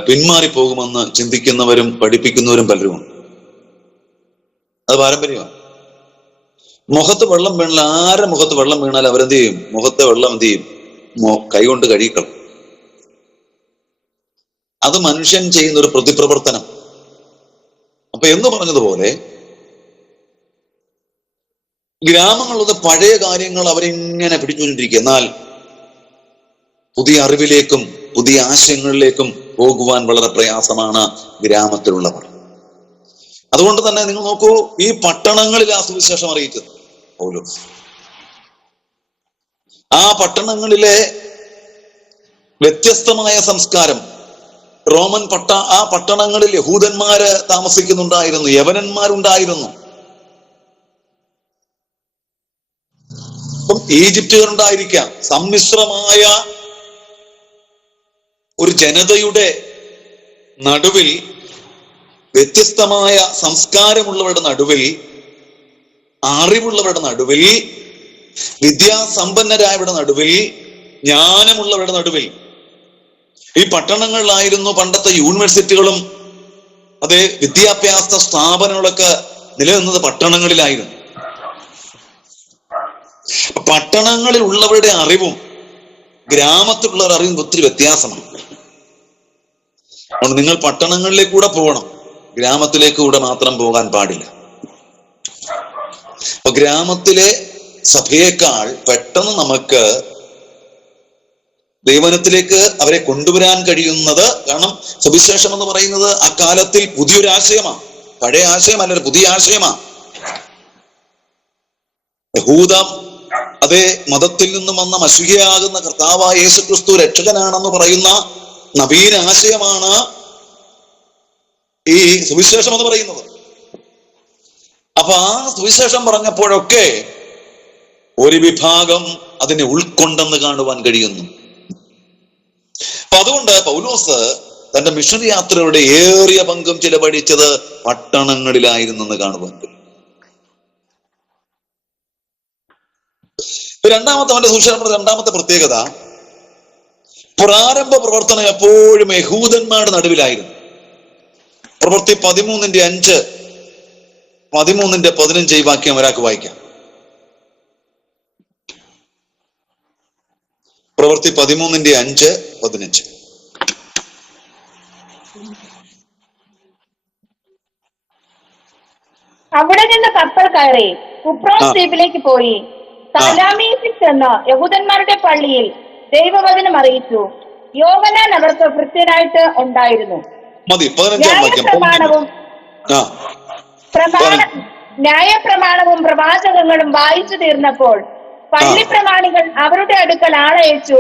പിന്മാറിപ്പോകുമെന്ന് ചിന്തിക്കുന്നവരും പഠിപ്പിക്കുന്നവരും പലരുമുണ്ട്. അത് പാരമ്പര്യമാണ്. മുഖത്ത് വെള്ളം വീണാൽ, ആരുടെ മുഖത്ത് വെള്ളം വീണാൽ അവരെന്ത് ചെയ്യും? മുഖത്തെ വെള്ളം എന്ത് ചെയ്യും? കൈകൊണ്ട് കഴുകിക്കളും. അത് മനുഷ്യൻ ചെയ്യുന്ന ഒരു പ്രതിപ്രവർത്തനം. അപ്പൊ എന്ന് പറഞ്ഞതുപോലെ ഗ്രാമങ്ങളിലത് പഴയ കാര്യങ്ങൾ അവരിങ്ങനെ പിടിച്ചുകൊണ്ടിരിക്കുക. എന്നാൽ പുതിയ അറിവിലേക്കും പുതിയ ആശയങ്ങളിലേക്കും പോകുവാൻ വളരെ പ്രയാസമാണ് ഗ്രാമത്തിലുള്ളവർ. അതുകൊണ്ട് തന്നെ നിങ്ങൾ നോക്കൂ, ഈ പട്ടണങ്ങളിൽ ആ സുവിശേഷം അറിയിച്ചത് പൗലോസ്. ആ പട്ടണങ്ങളിലെ വ്യത്യസ്തമായ സംസ്കാരം, ആ പട്ടണങ്ങളിൽ യഹൂദന്മാര് താമസിക്കുന്നുണ്ടായിരുന്നു, യവനന്മാരുണ്ടായിരുന്നു, ഇപ്പം ഈജിപ്തുകാരുണ്ടായിരിക്കാം. സമ്മിശ്രമായ ഒരു ജനതയുടെ നടുവിൽ, വ്യത്യസ്തമായ സംസ്കാരമുള്ളവരുടെ നടുവിൽ, അറിവുള്ളവരുടെ നടുവിൽ, വിദ്യാസമ്പന്നരായവരുടെ നടുവിൽ, ജ്ഞാനമുള്ളവരുടെ നടുവിൽ. ഈ പട്ടണങ്ങളിലായിരുന്നു പണ്ടത്തെ യൂണിവേഴ്സിറ്റികളും അതേ വിദ്യാഭ്യാസ സ്ഥാപനങ്ങളൊക്കെ നിലനിന്നത് പട്ടണങ്ങളിലായിരുന്നു. പട്ടണങ്ങളിൽ ഉള്ളവരുടെ അറിവും ഗ്രാമത്തിലുള്ളവരുടെ അറിവും ഒത്തിരി വ്യത്യാസമാണ്. അതുകൊണ്ട് നിങ്ങൾ പട്ടണങ്ങളിലേക്ക് കൂടെ പോകണം, ഗ്രാമത്തിലേക്ക് കൂടെ മാത്രം പോകാൻ പാടില്ല. അപ്പൊ ഗ്രാമത്തിലെ സഭയേക്കാൾ പെട്ടെന്ന് നമുക്ക് ദൈവനത്തിലേക്ക് അവരെ കൊണ്ടുവരാൻ കഴിയുന്നത്, കാരണം സുവിശേഷം എന്ന് പറയുന്നത് അക്കാലത്തിൽ പുതിയൊരു ആശയമാണ്, പഴയ ആശയമല്ല, പുതിയ ആശയമാണ്. യഹൂദ അതേ മതത്തിൽ നിന്നും വന്ന മശിഹയാകുന്ന കർത്താവായ യേശുക്രിസ്തു രക്ഷകനാണെന്ന് പറയുന്ന നവീന ആശയമാണ് ഈ സുവിശേഷം എന്ന് പറയുന്നത്. അപ്പൊ ആ സുവിശേഷം പറഞ്ഞപ്പോഴൊക്കെ ഒരു വിഭാഗം അതിനെ ഉൾക്കൊണ്ടെന്ന് കാണുവാൻ കഴിയുന്നു. അപ്പൊ അതുകൊണ്ട് പൗലോസ് തന്റെ മിഷണറി യാത്രയുടെ ഏറിയ പങ്കും ചിലവഴിച്ചത് പട്ടണങ്ങളിലായിരുന്നെന്ന് കാണുവാൻ കഴിയും. അവന്റെ സുവിശേഷത്തിന്റെ രണ്ടാമത്തെ പ്രത്യേകത, പ്രാരംഭ പ്രവർത്തനം എപ്പോഴും യഹൂദന്മാരുടെ നടുവിലായിരുന്നു. പ്രവൃത്തി 13:5, 13:15 ഈ വാക്യം ഒരാൾക്ക് വായിക്കാം. പ്രവൃത്തി 13:5, 15. അവിടെ നിന്ന് കപ്പൽ കയറി കുപ്രോസ് ദ്വീപിലേക്ക് പോയി സാലാമീസിൽ ചെന്ന് യഹൂദന്മാരുടെ പള്ളിയിൽ ദൈവവചനം അറിയിച്ചു. യോഹന്നാൻ അവർക്ക് ഭൃത്യനായിട്ട് ഉണ്ടായിരുന്നു. ന്യായപ്രമാണവും പ്രവാചകങ്ങളും വായിച്ചു തീർന്നപ്പോൾ പള്ളിപ്രമാണികൾ അവരുടെ അടുക്കൽ ആളയച്ചു,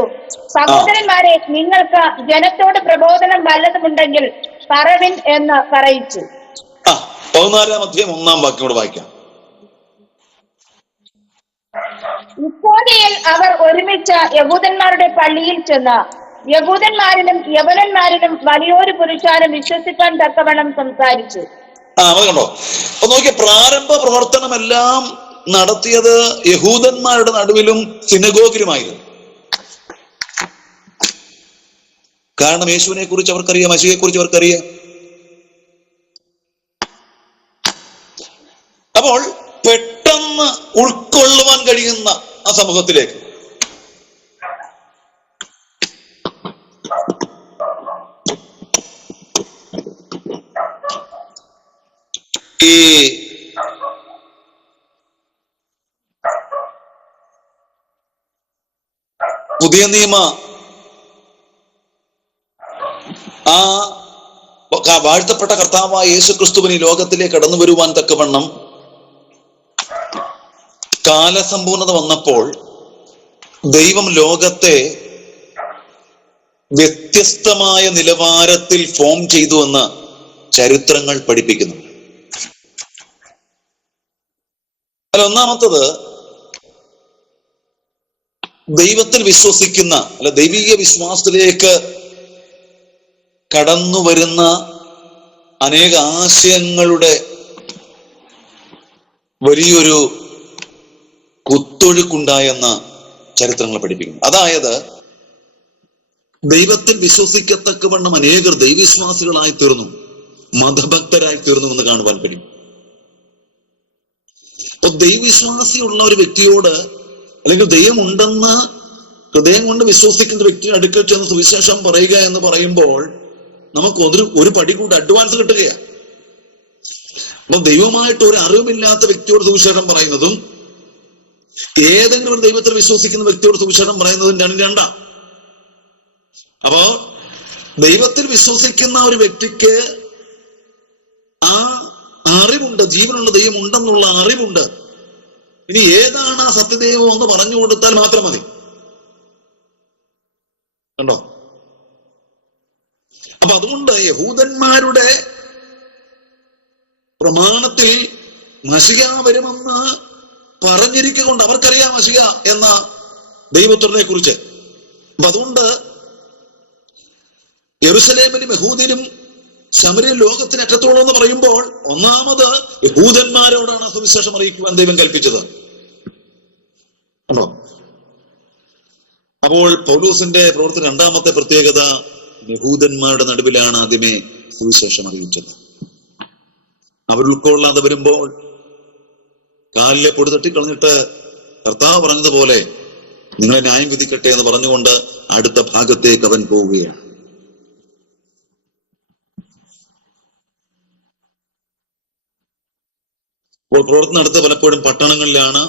സഹോദരന്മാരെ, നിങ്ങൾക്ക് ജനത്തോട് പ്രബോധനം വല്ലതുമുണ്ടെങ്കിൽ പറവിൻ എന്ന് പറയിച്ചു. 14-1 വാക്യം വായിക്കാം. ഇക്കോന്യയിൽ അവർ ഒരുമിച്ച് യഹൂദന്മാരുടെ പള്ളിയിൽ ചെന്ന് യഹൂദന്മാരിലും യവനന്മാരിലും വലിയൊരു പുരുഷാരം വിശ്വസിക്കാൻ തക്കവണ്ണം സംസാരിച്ചു. കണ്ടോ, അപ്പൊ നോക്കിയ പ്രാരംഭ പ്രവർത്തനമെല്ലാം നടത്തിയത് യഹൂദന്മാരുടെ നടുവിലും സിനഗോഗിലുമായിരുന്നു. കാരണം യേശുവിനെ കുറിച്ച് അവർക്കറിയാം, മശിഹയെ കുറിച്ച് അവർക്കറിയാം. അപ്പോൾ പെട്ടെന്ന് ഉൾക്കൊള്ളുവാൻ കഴിയുന്ന ആ സമൂഹത്തിലേക്ക് ഈ പുതിയ നിയമ ആ വാഴ്ത്തപ്പെട്ട കർത്താവായ യേശു ക്രിസ്തുവിന് ലോകത്തിലേക്ക് കടന്നു വരുവാൻ തക്കവണ്ണം കാലസമ്പൂർണത വന്നപ്പോൾ ദൈവം ലോകത്തെ വ്യത്യസ്തമായ നിലവാരത്തിൽ ഫോം ചെയ്തു എന്ന് ചരിത്രങ്ങൾ പഠിപ്പിക്കുന്നു. ഒന്നാമത്തത്, ദൈവത്തിൽ വിശ്വസിക്കുന്ന അല്ല ദൈവിക വിശ്വാസത്തിലേക്ക് കടന്നു വരുന്ന അനേക ആശയങ്ങളുടെ വലിയൊരു കുത്തൊഴുക്കുണ്ടായെന്ന് ചരിത്രങ്ങൾ പഠിപ്പിക്കുന്നു. അതായത് ദൈവത്തിൽ വിശ്വസിക്കത്തക്കവണ്ണം അനേകർ ദൈവവിശ്വാസികളായി തീർന്നു, മതഭക്തരായി തീർന്നു എന്ന് കാണുവാൻ കഴിയും. അപ്പൊ ദൈവവിശ്വാസിയുള്ള ഒരു വ്യക്തിയോട്, അല്ലെങ്കിൽ ദൈവമുണ്ടെന്ന് ഹൃദയം കൊണ്ട് വിശ്വസിക്കുന്ന വ്യക്തിയുടെ അടുക്കൽ ചെന്ന് സുവിശേഷം പറയുക എന്ന് പറയുമ്പോൾ നമുക്ക് ഒരു പടി കൂടി അഡ്വാൻസ് കിട്ടുകയാണ്. അപ്പൊ ദൈവമായിട്ട് ഒരു അറിവുമില്ലാത്ത വ്യക്തിയോട് സുവിശേഷം പറയുന്നതും ഏതെങ്കിലും ഒരു ദൈവത്തിൽ വിശ്വസിക്കുന്ന വ്യക്തിയോട് സുവിശേഷം പറയുന്നതും രണ്ടാം. അപ്പോ ദൈവത്തിൽ വിശ്വസിക്കുന്ന ഒരു വ്യക്തിക്ക് ആ അറിവുണ്ട്, ജീവനുള്ള ദൈവം ഉണ്ടെന്നുള്ള അറിവുണ്ട്. ഇനി ഏതാണ് ആ സത്യദൈവം എന്ന് പറഞ്ഞു കൊടുത്താൽ മാത്രം മതി. കണ്ടോ? അപ്പൊ അതുകൊണ്ട് യഹൂദന്മാരുടെ പ്രമാണത്തിൽ മശിഹ വരുമെന്ന് പറഞ്ഞിരിക്കൊണ്ട് അവർക്കറിയാം മശിഹ എന്ന ദൈവത്തിനെ കുറിച്ച്. അപ്പൊ അതുകൊണ്ട് യെരൂശലേമിലും യഹൂദിലും ശമര്യൻ ലോകത്തിന് അറ്റത്തോളം എന്ന് പറയുമ്പോൾ ഒന്നാമത് യഹൂദന്മാരോടാണ് സുവിശേഷം അറിയിക്കുവാൻ ദൈവം കൽപ്പിച്ചത്. ആണോ? അപ്പോൾ പൗലോസിന്റെ പ്രവർത്തന രണ്ടാമത്തെ പ്രത്യേകത, യഹൂദന്മാരുടെ നടുവിലാണ് ആദ്യമേ സുവിശേഷം അറിയിച്ചത്. അവർ ഉൾക്കൊള്ളാതെ വരുമ്പോൾ കാലിലെ പൊടി തട്ടിക്കളഞ്ഞിട്ട് കർത്താവ് പറഞ്ഞതുപോലെ നിങ്ങളെ ന്യായം വിധിക്കട്ടെ എന്ന് പറഞ്ഞുകൊണ്ട് അടുത്ത ഭാഗത്തേക്ക് അവൻ പോവുകയാണ്. അപ്പോൾ പ്രവർത്തനം നടത്ത പലപ്പോഴും പട്ടണങ്ങളിലാണ്.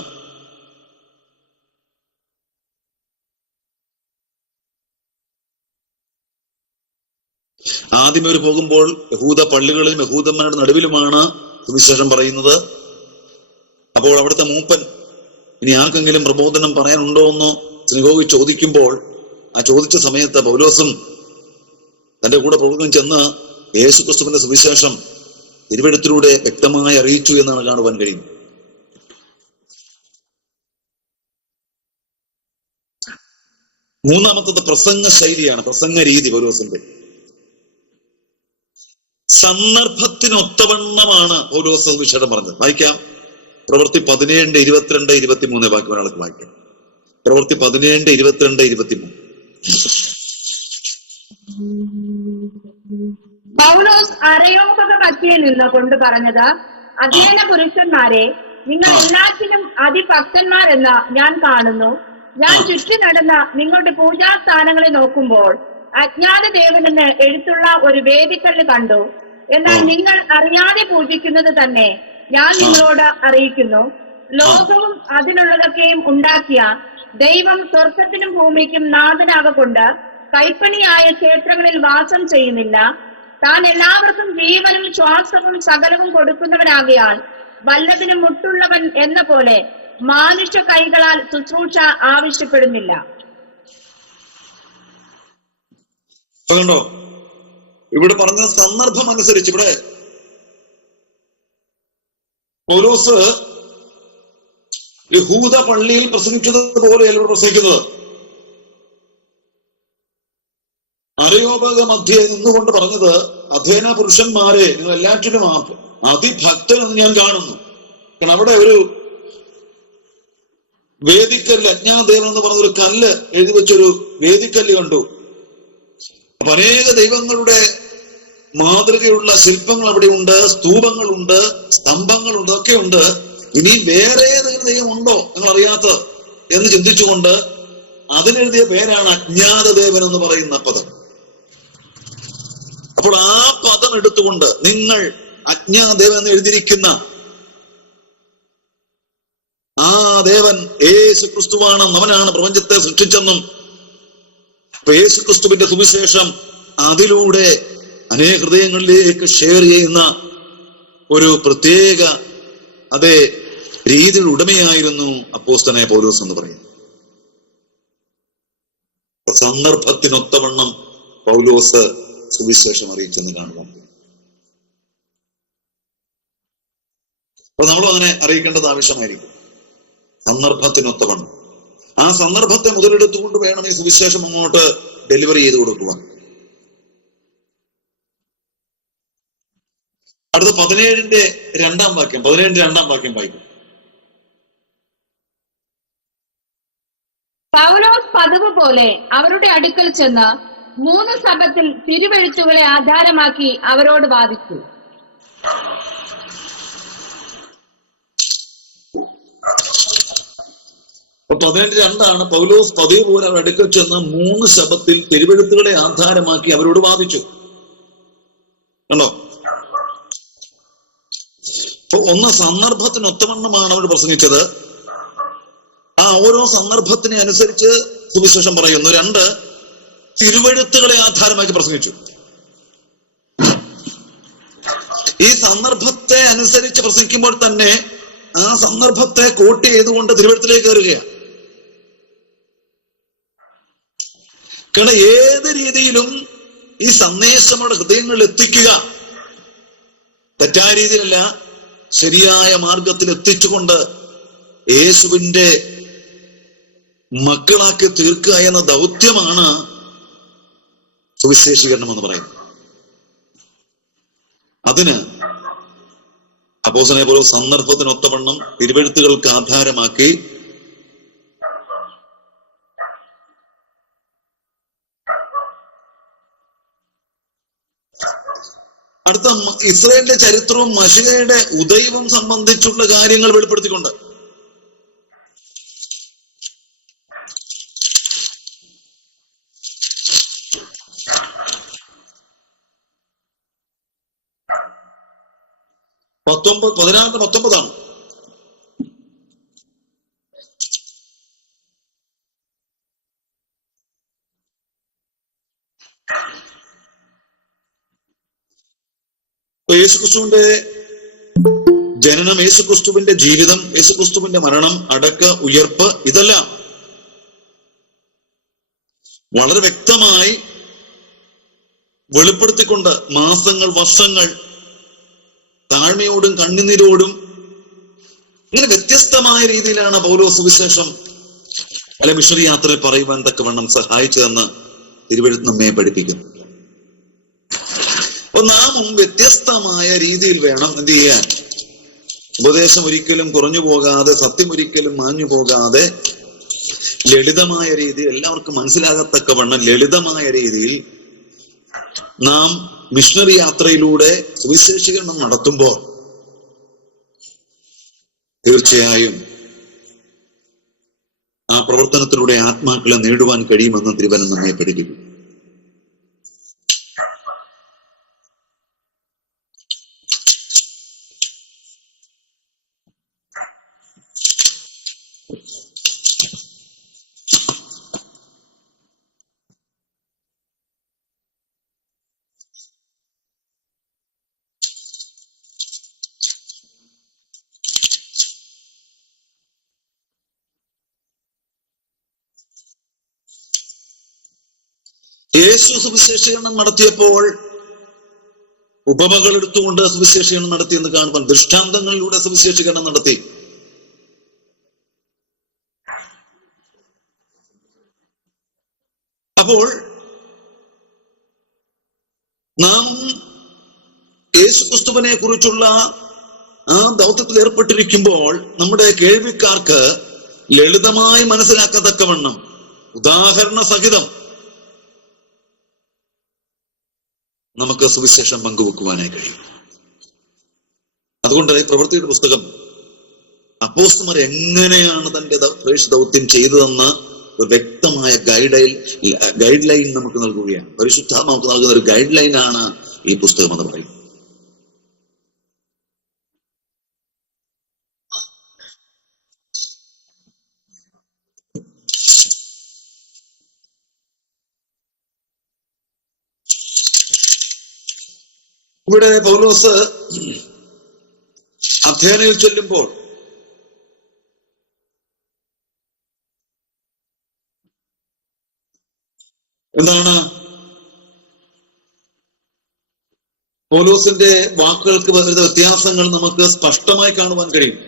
ആദ്യം അവർ പോകുമ്പോൾ യഹൂദ പള്ളികളിലും യഹൂദന്മാരുടെ നടുവിലുമാണ് സുവിശേഷം പറയുന്നത്. അപ്പോൾ അവിടുത്തെ മൂപ്പൻ ഇനി ആർക്കെങ്കിലും പ്രബോധനം പറയാനുണ്ടോ എന്ന് സിനഗോഗിൽ ചോദിക്കുമ്പോൾ ആ ചോദിച്ച സമയത്ത് പൗലോസും തന്റെ കൂടെ പ്രവർത്തനം ചെന്ന് യേശുക്രിസ്തുവിന്റെ സുവിശേഷം തിരുവെഴുത്തിലൂടെ വ്യക്തമായി അറിയിച്ചു എന്നാണ് കാണുവാൻ കഴിയുന്നത്. മൂന്നാമത്തത് പ്രസംഗ ശൈലിയാണ്, പ്രസംഗ രീതി. പൗലോസിന്റെ സന്ദർഭത്തിനൊത്തവണ്ണമാണ് പൗലോസ് സുവിശേഷം പറഞ്ഞത്. വായിക്കാം. പ്രവൃത്തി 17 22 23 ബാക്കി ഒരാൾക്ക് വായിക്കാം. പ്രവൃത്തി 17 22 23. പൗലോസ് അരയോപക മധ്യയിൽ നിന്ന് കൊണ്ട് പറഞ്ഞത്, അധ്യയന പുരുഷന്മാരെ, നിങ്ങൾ എല്ലാത്തിനും അതിഭക്തന്മാരെന്ന് ഞാൻ കാണുന്നു. ഞാൻ ചുറ്റി നടന്ന നിങ്ങളുടെ പൂജാസ്ഥാനങ്ങളെ നോക്കുമ്പോൾ അജ്ഞാത ദേവനെന്ന് എഴുത്തുള്ള ഒരു വേദിക്കല്ല് കണ്ടു. എന്നാൽ നിങ്ങൾ അറിയാതെ പൂജിക്കുന്നത് തന്നെ ഞാൻ നിങ്ങളോട് അറിയിക്കുന്നു. ലോകവും അതിനുള്ളതൊക്കെയും ഉണ്ടാക്കിയ ദൈവം സ്വർഗത്തിനും ഭൂമിക്കും നാഥനാകൊണ്ട് കൈപ്പണിയായ ക്ഷേത്രങ്ങളിൽ വാസം ചെയ്യുന്നില്ല. താൻ എല്ലാവർക്കും ജീവനും ശ്വാസവും സകലവും കൊടുക്കുന്നവനാകയാൽ വല്ലതിനും മുട്ടുള്ളവൻ എന്ന പോലെ മാനുഷ്യ കൈകളാൽ ശുശ്രൂഷ ആവശ്യപ്പെടുന്നില്ല. കണ്ടോ? ഇവിടെ പറഞ്ഞ സന്ദർഭം അനുസരിച്ച് ഇവിടെ പൗലോസ് യഹൂദ പള്ളിയിൽ പ്രസംഗിച്ചതുപോലെയല്ല ഇവിടെ പ്രസംഗിക്കുന്നത്. അരയോപക മധ്യേ നിന്നുകൊണ്ട് പറഞ്ഞത്, അധ്യയന പുരുഷന്മാരെ, നിങ്ങൾ എല്ലാറ്റിനും അതിഭക്തൻ എന്ന് ഞാൻ കാണുന്നു. കാരണം അവിടെ ഒരു വേദിക്കല്ല്, അജ്ഞാതദേവൻ എന്ന് പറഞ്ഞൊരു കല്ല് എഴുതി വെച്ചൊരു വേദിക്കല്ല് കണ്ടു. അപ്പൊ അനേക ദൈവങ്ങളുടെ മാതൃകയുള്ള ശില്പങ്ങൾ അവിടെ ഉണ്ട്, സ്തൂപങ്ങളുണ്ട്, സ്തംഭങ്ങളുണ്ട്, ഒക്കെ ഉണ്ട്. ഇനി വേറെ ഏതെങ്കിലും ദൈവം ഉണ്ടോ നിങ്ങൾ അറിയാത്ത എന്ന് ചിന്തിച്ചുകൊണ്ട് അതിനെഴുതിയ പേരാണ് അജ്ഞാതദേവൻ എന്ന് പറയുന്ന പദം. അപ്പോൾ ആ പദം എടുത്തുകൊണ്ട് നിങ്ങൾ അജ്ഞാതദേവൻ എന്ന് എഴുതിയിരിക്കുന്ന ആ ദേവൻ യേശു ക്രിസ്തുവാണെന്നും അവനാണ് പ്രപഞ്ചത്തെ സൃഷ്ടിച്ചെന്നും യേശു ക്രിസ്തുവിന്റെ സുവിശേഷം അതിലൂടെ അനേക ഹൃദയങ്ങളിലേക്ക് ഷെയർ ചെയ്യുന്ന ഒരു പ്രത്യേക അതേ രീതിയുടെ ഉടമയായിരുന്നു അപ്പോസ്തലനായ പൗലോസ് എന്ന് പറയുന്നത്. സന്ദർഭത്തിനൊത്തവണ്ണം പൗലോസ് സുവിശേഷം അറിയിച്ചെന്ന് കാണുവാൻ. അപ്പൊ നമ്മളും അങ്ങനെ അറിയിക്കേണ്ടത് ആവശ്യമായിരിക്കും. സന്ദർഭത്തിനൊത്തവണ്ണം ആ സന്ദർഭത്തെ മുതലെടുത്തുകൊണ്ട് വേണം ഈ സുവിശേഷം അങ്ങോട്ട് ഡെലിവറി ചെയ്ത് കൊടുക്കുവാൻ. അടുത്ത 17 2 വാക്യം വായിക്കും. പൗലോസ് പതിവ് പോലെ അവരുടെ അടുക്കൽ ചെന്ന് മൂന്ന് സഭത്തിൽ തിരുവെഴുത്തുകളെ ആധാരമാക്കി അവരോട് വാദിച്ചു. അപ്പൊ 18:2 പൗലോസ് പതിവ് പോലെ അടുക്കൽ ചെന്ന് മൂന്ന് ശബ്ദത്തിൽ തിരുവെഴുത്തുകളെ ആധാരമാക്കി അവരോട് വാദിച്ചു. കണ്ടോ? അപ്പൊ ഒന്ന്, സന്ദർഭത്തിനൊത്തവണ്ണമാണ് അവർ പ്രസംഗിച്ചത്. ആ ഓരോ സന്ദർഭത്തിനെ അനുസരിച്ച് സുവിശേഷം പറയുന്നു. 2, തിരുവെഴുത്തുകളെ ആധാരമാക്കി പ്രസംഗിച്ചു. ഈ സന്ദർഭത്തെ അനുസരിച്ച് പ്രസംഗിക്കുമ്പോൾ തന്നെ ആ സന്ദർഭത്തെ കോട്ട് ചെയ്തുകൊണ്ട് തിരുവെഴുത്തിലേക്ക് കയറുകയാണ്. കാരണം ഏത് രീതിയിലും ഈ സന്ദേശം നമ്മുടെ ഹൃദയങ്ങളിൽ എത്തിക്കുക, തെറ്റായ രീതിയിലല്ല, ശരിയായ മാർഗത്തിൽ എത്തിച്ചുകൊണ്ട് യേശുവിന്റെ മക്കളാക്കി തീർക്കുക എന്ന ദൗത്യമാണ് സുവിശേഷീകരണം എന്ന് പറയുന്നത്. അതിന് അപ്പോസ്തലനെ പോലെ സന്ദർഭത്തിനൊത്തവണ്ണം തിരുവെഴുത്തുകൾക്ക് ആധാരമാക്കി അടുത്ത ഇസ്രായേലിന്റെ ചരിത്രവും മശിഹയുടെ ഉദയവും സംബന്ധിച്ചുള്ള കാര്യങ്ങൾ വെളിപ്പെടുത്തിക്കൊണ്ട് പതിനാറിന്റെ 19 യേശുക്രിസ്തുവിന്റെ ജനനം, യേശുക്രിസ്തുവിന്റെ ജീവിതം, യേശുക്രിസ്തുവിന്റെ മരണം, അടക്ക, ഉയർപ്പ്, ഇതെല്ലാം വളരെ വ്യക്തമായി വെളിപ്പെടുത്തിക്കൊണ്ട് മാസങ്ങൾ, വർഷങ്ങൾ താഴ്മയോടും കണ്ണുനീരോടും ഇങ്ങനെ വ്യത്യസ്തമായ രീതിയിലാണ് പൗലോസ് സുവിശേഷം അല്ലെ മിഷണറി യാത്രയിൽ പറയുവാൻ തക്കവണ്ണം സഹായിച്ചതെന്ന് തിരുവെഴുത്ത് നമ്മെ പഠിപ്പിക്കുന്നു. അപ്പൊ നാമും വ്യത്യസ്തമായ രീതിയിൽ വേണം എന്ത് ചെയ്യാൻ? ഉപദേശം ഒരിക്കലും കുറഞ്ഞു പോകാതെ, സത്യം ഒരിക്കലും മാഞ്ഞു പോകാതെ, ലളിതമായ രീതിയിൽ, എല്ലാവർക്കും മനസ്സിലാകത്തക്കവണ്ണം ലളിതമായ രീതിയിൽ നാം മിഷണറി യാത്രയിലൂടെ സുവിശേഷീകരണം നടത്തുമ്പോൾ തീർച്ചയായും ആ പ്രവർത്തനത്തിലൂടെ ആത്മാക്കളെ നേടുവാൻ കഴിയുമെന്ന് തിരുവചനം നമ്മെ പഠിപ്പിക്കും. യേശു സുവിശേഷീകരണം നടത്തിയപ്പോൾ ഉപമകൾ എടുത്തുകൊണ്ട് സുവിശേഷീകരണം നടത്തിയെന്ന് കാണുമ്പോൾ ദൃഷ്ടാന്തങ്ങളിലൂടെ സുവിശേഷീകരണം നടത്തി. അപ്പോൾ നാം യേശുക്രിസ്തുവിനെ കുറിച്ചുള്ള ആ ദൗത്യത്തിൽ ഏർപ്പെട്ടിരിക്കുമ്പോൾ നമ്മുടെ കേൾവിക്കാർക്ക് ലളിതമായി മനസ്സിലാക്കത്തക്കവണ്ണം ഉദാഹരണ സഹിതം നമുക്ക് സുവിശേഷം പങ്കുവെക്കുവാനായി കഴിയും. അതുകൊണ്ട് പ്രവൃത്തിയുടെ പുസ്തകം അപ്പോസ്തലന്മാർ എങ്ങനെയാണ് തന്റെ ദൗത്യം ചെയ്തതെന്ന ഒരു വ്യക്തമായ ഗൈഡ് ലൈൻ നമുക്ക് നൽകുകയാണ്. പരിശുദ്ധാത്മാവ് നമുക്ക് നൽകുന്ന ഒരു ഗൈഡ് ലൈനാണ് ഈ പുസ്തകം എന്ന് പറയും. ഇവിടെ പൗലോസ് അഥേനയിൽ ചെല്ലുമ്പോൾ എന്താണ് പൗലോസിന്റെ വാക്കുകൾക്ക് വരുന്ന വ്യത്യാസങ്ങൾ നമുക്ക് സ്പഷ്ടമായി കാണുവാൻ കഴിയും.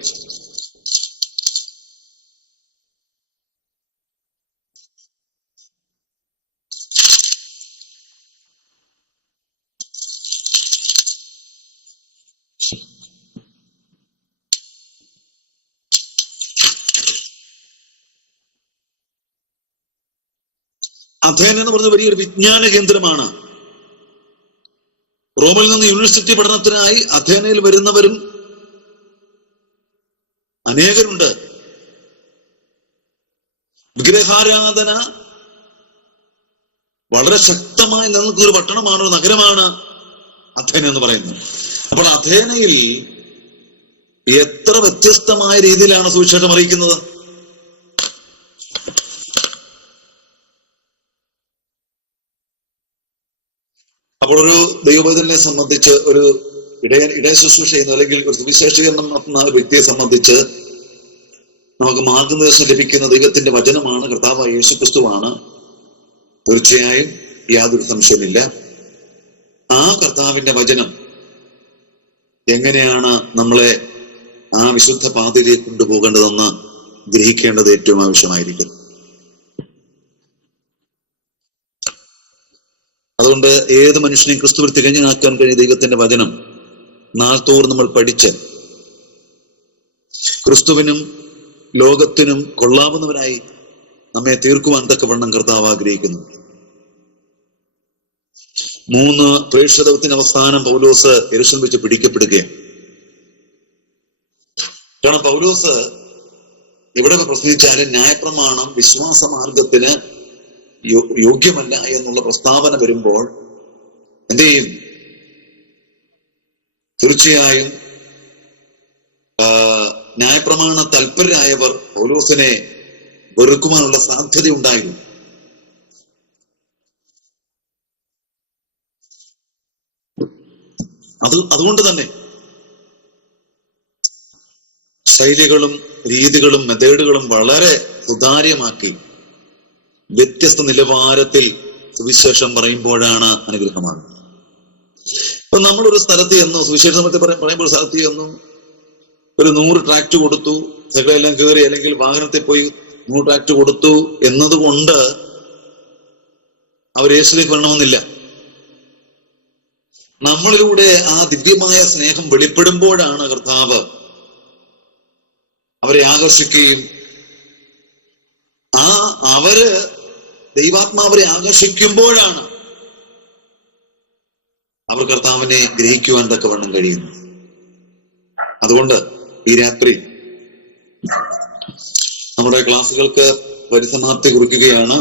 അഥേന എന്ന് പറഞ്ഞ വലിയൊരു വിജ്ഞാന കേന്ദ്രമാണ്. റോമിൽ നിന്ന് യൂണിവേഴ്സിറ്റി പഠനത്തിനായി അഥേനയിൽ വരുന്നവരും അനേകരുണ്ട്. വിഗ്രഹാരാധന വളരെ ശക്തമായി നിൽക്കുന്ന ഒരു പട്ടണമാണ്, ഒരു നഗരമാണ് അഥേന എന്ന് പറയുന്നത്. അപ്പോൾ അഥേനയിൽ എത്ര വ്യത്യസ്തമായ രീതിയിലാണ് സുവിശേഷം അറിയിക്കുന്നത്. അപ്പോൾ ഒരു ദൈവവേദനെ സംബന്ധിച്ച്, ഒരു ഇടയ ശുശ്രൂഷ ചെയ്യുന്ന അല്ലെങ്കിൽ ഒരു സുവിശേഷീകരണം നടത്തുന്ന ഒരു വ്യക്തിയെ സംബന്ധിച്ച് നമുക്ക് മാർഗനിർദ്ദേശം ലഭിക്കുന്ന ദൈവത്തിന്റെ വചനമാണ്, കർത്താവായ യേശുക്രിസ്തുവാണ്. തീർച്ചയായും യാതൊരു സംശയമില്ല. ആ കർത്താവിന്റെ വചനം എങ്ങനെയാണ് നമ്മളെ ആ വിശുദ്ധ പാതയിലേക്ക് കൊണ്ടുപോകേണ്ടതെന്ന് ഗ്രഹിക്കേണ്ടത് ഏറ്റവും ആവശ്യമായിരിക്കും. അതുകൊണ്ട് ഏത് മനുഷ്യനെയും ക്രിസ്തുവിൽ തികഞ്ഞാക്കാൻ കഴിയുന്ന ദൈവത്തിന്റെ വചനം നാൾത്തോറും നമ്മൾ പഠിച്ച് ക്രിസ്തുവിനും ലോകത്തിനും കൊള്ളാവുന്നവരായി നമ്മെ തീർക്കുവാൻ തക്കവണ്ണം കർത്താവ് ആഗ്രഹിക്കുന്നു. 3 പ്രേക്ഷിതത്തിന്റെ അവസാനം പൗലോസ് യെരൂശലേം വെച്ച് പിടിക്കപ്പെടുകയാണ്. കാരണം പൗലോസ് ഇവിടെ പ്രസംഗിച്ചാലും ന്യായപ്രമാണം വിശ്വാസ മാർഗത്തിന് യോഗ്യമല്ല എന്നുള്ള പ്രസ്താവന വരുമ്പോൾ എന്ത് ചെയ്യും? തീർച്ചയായും ന്യായപ്രമാണ തൽപരരായവർ പൗലോസിനെ വെറുക്കുവാനുള്ള സാധ്യത ഉണ്ടായിരുന്നു. അതുകൊണ്ട് തന്നെ ശൈലികളും രീതികളും മെത്തേഡുകളും വളരെ സുതാര്യമാക്കി വ്യത്യസ്ത നിലവാരത്തിൽ സുവിശേഷം പറയുമ്പോഴാണ് അനുഗ്രഹമാണ്. അപ്പൊ നമ്മളൊരു സ്ഥലത്ത് ചെന്നു, സുവിശേഷത്തെ പറയുമ്പോൾ സ്ഥലത്ത് ചെന്നു, ഒരു 100 ട്രാക്ട് കൊടുത്തു, സൈക്കിളെല്ലാം കയറി അല്ലെങ്കിൽ വാഹനത്തിൽ പോയി 100 ട്രാക്ട് കൊടുത്തു എന്നതുകൊണ്ട് അവർ യേശുവിലേക്ക് വരണമെന്നില്ല. നമ്മളിലൂടെ ആ ദിവ്യമായ സ്നേഹം വെളിപ്പെടുമ്പോഴാണ് കർത്താവ് അവരെ ആകർഷിക്കുകയും അവര് ദൈവാത്മാവരെ ആകർഷിക്കുമ്പോഴാണ് അവർ കർത്താവിനെ ഗ്രഹിക്കുവാൻ തക്കവണ്ണം കഴിയുന്നു. അതുകൊണ്ട് ഈ രാത്രി നമ്മുടെ ക്ലാസ്സുകൾക്ക് പരിസമാപ്തി കുറിക്കുകയാണ്.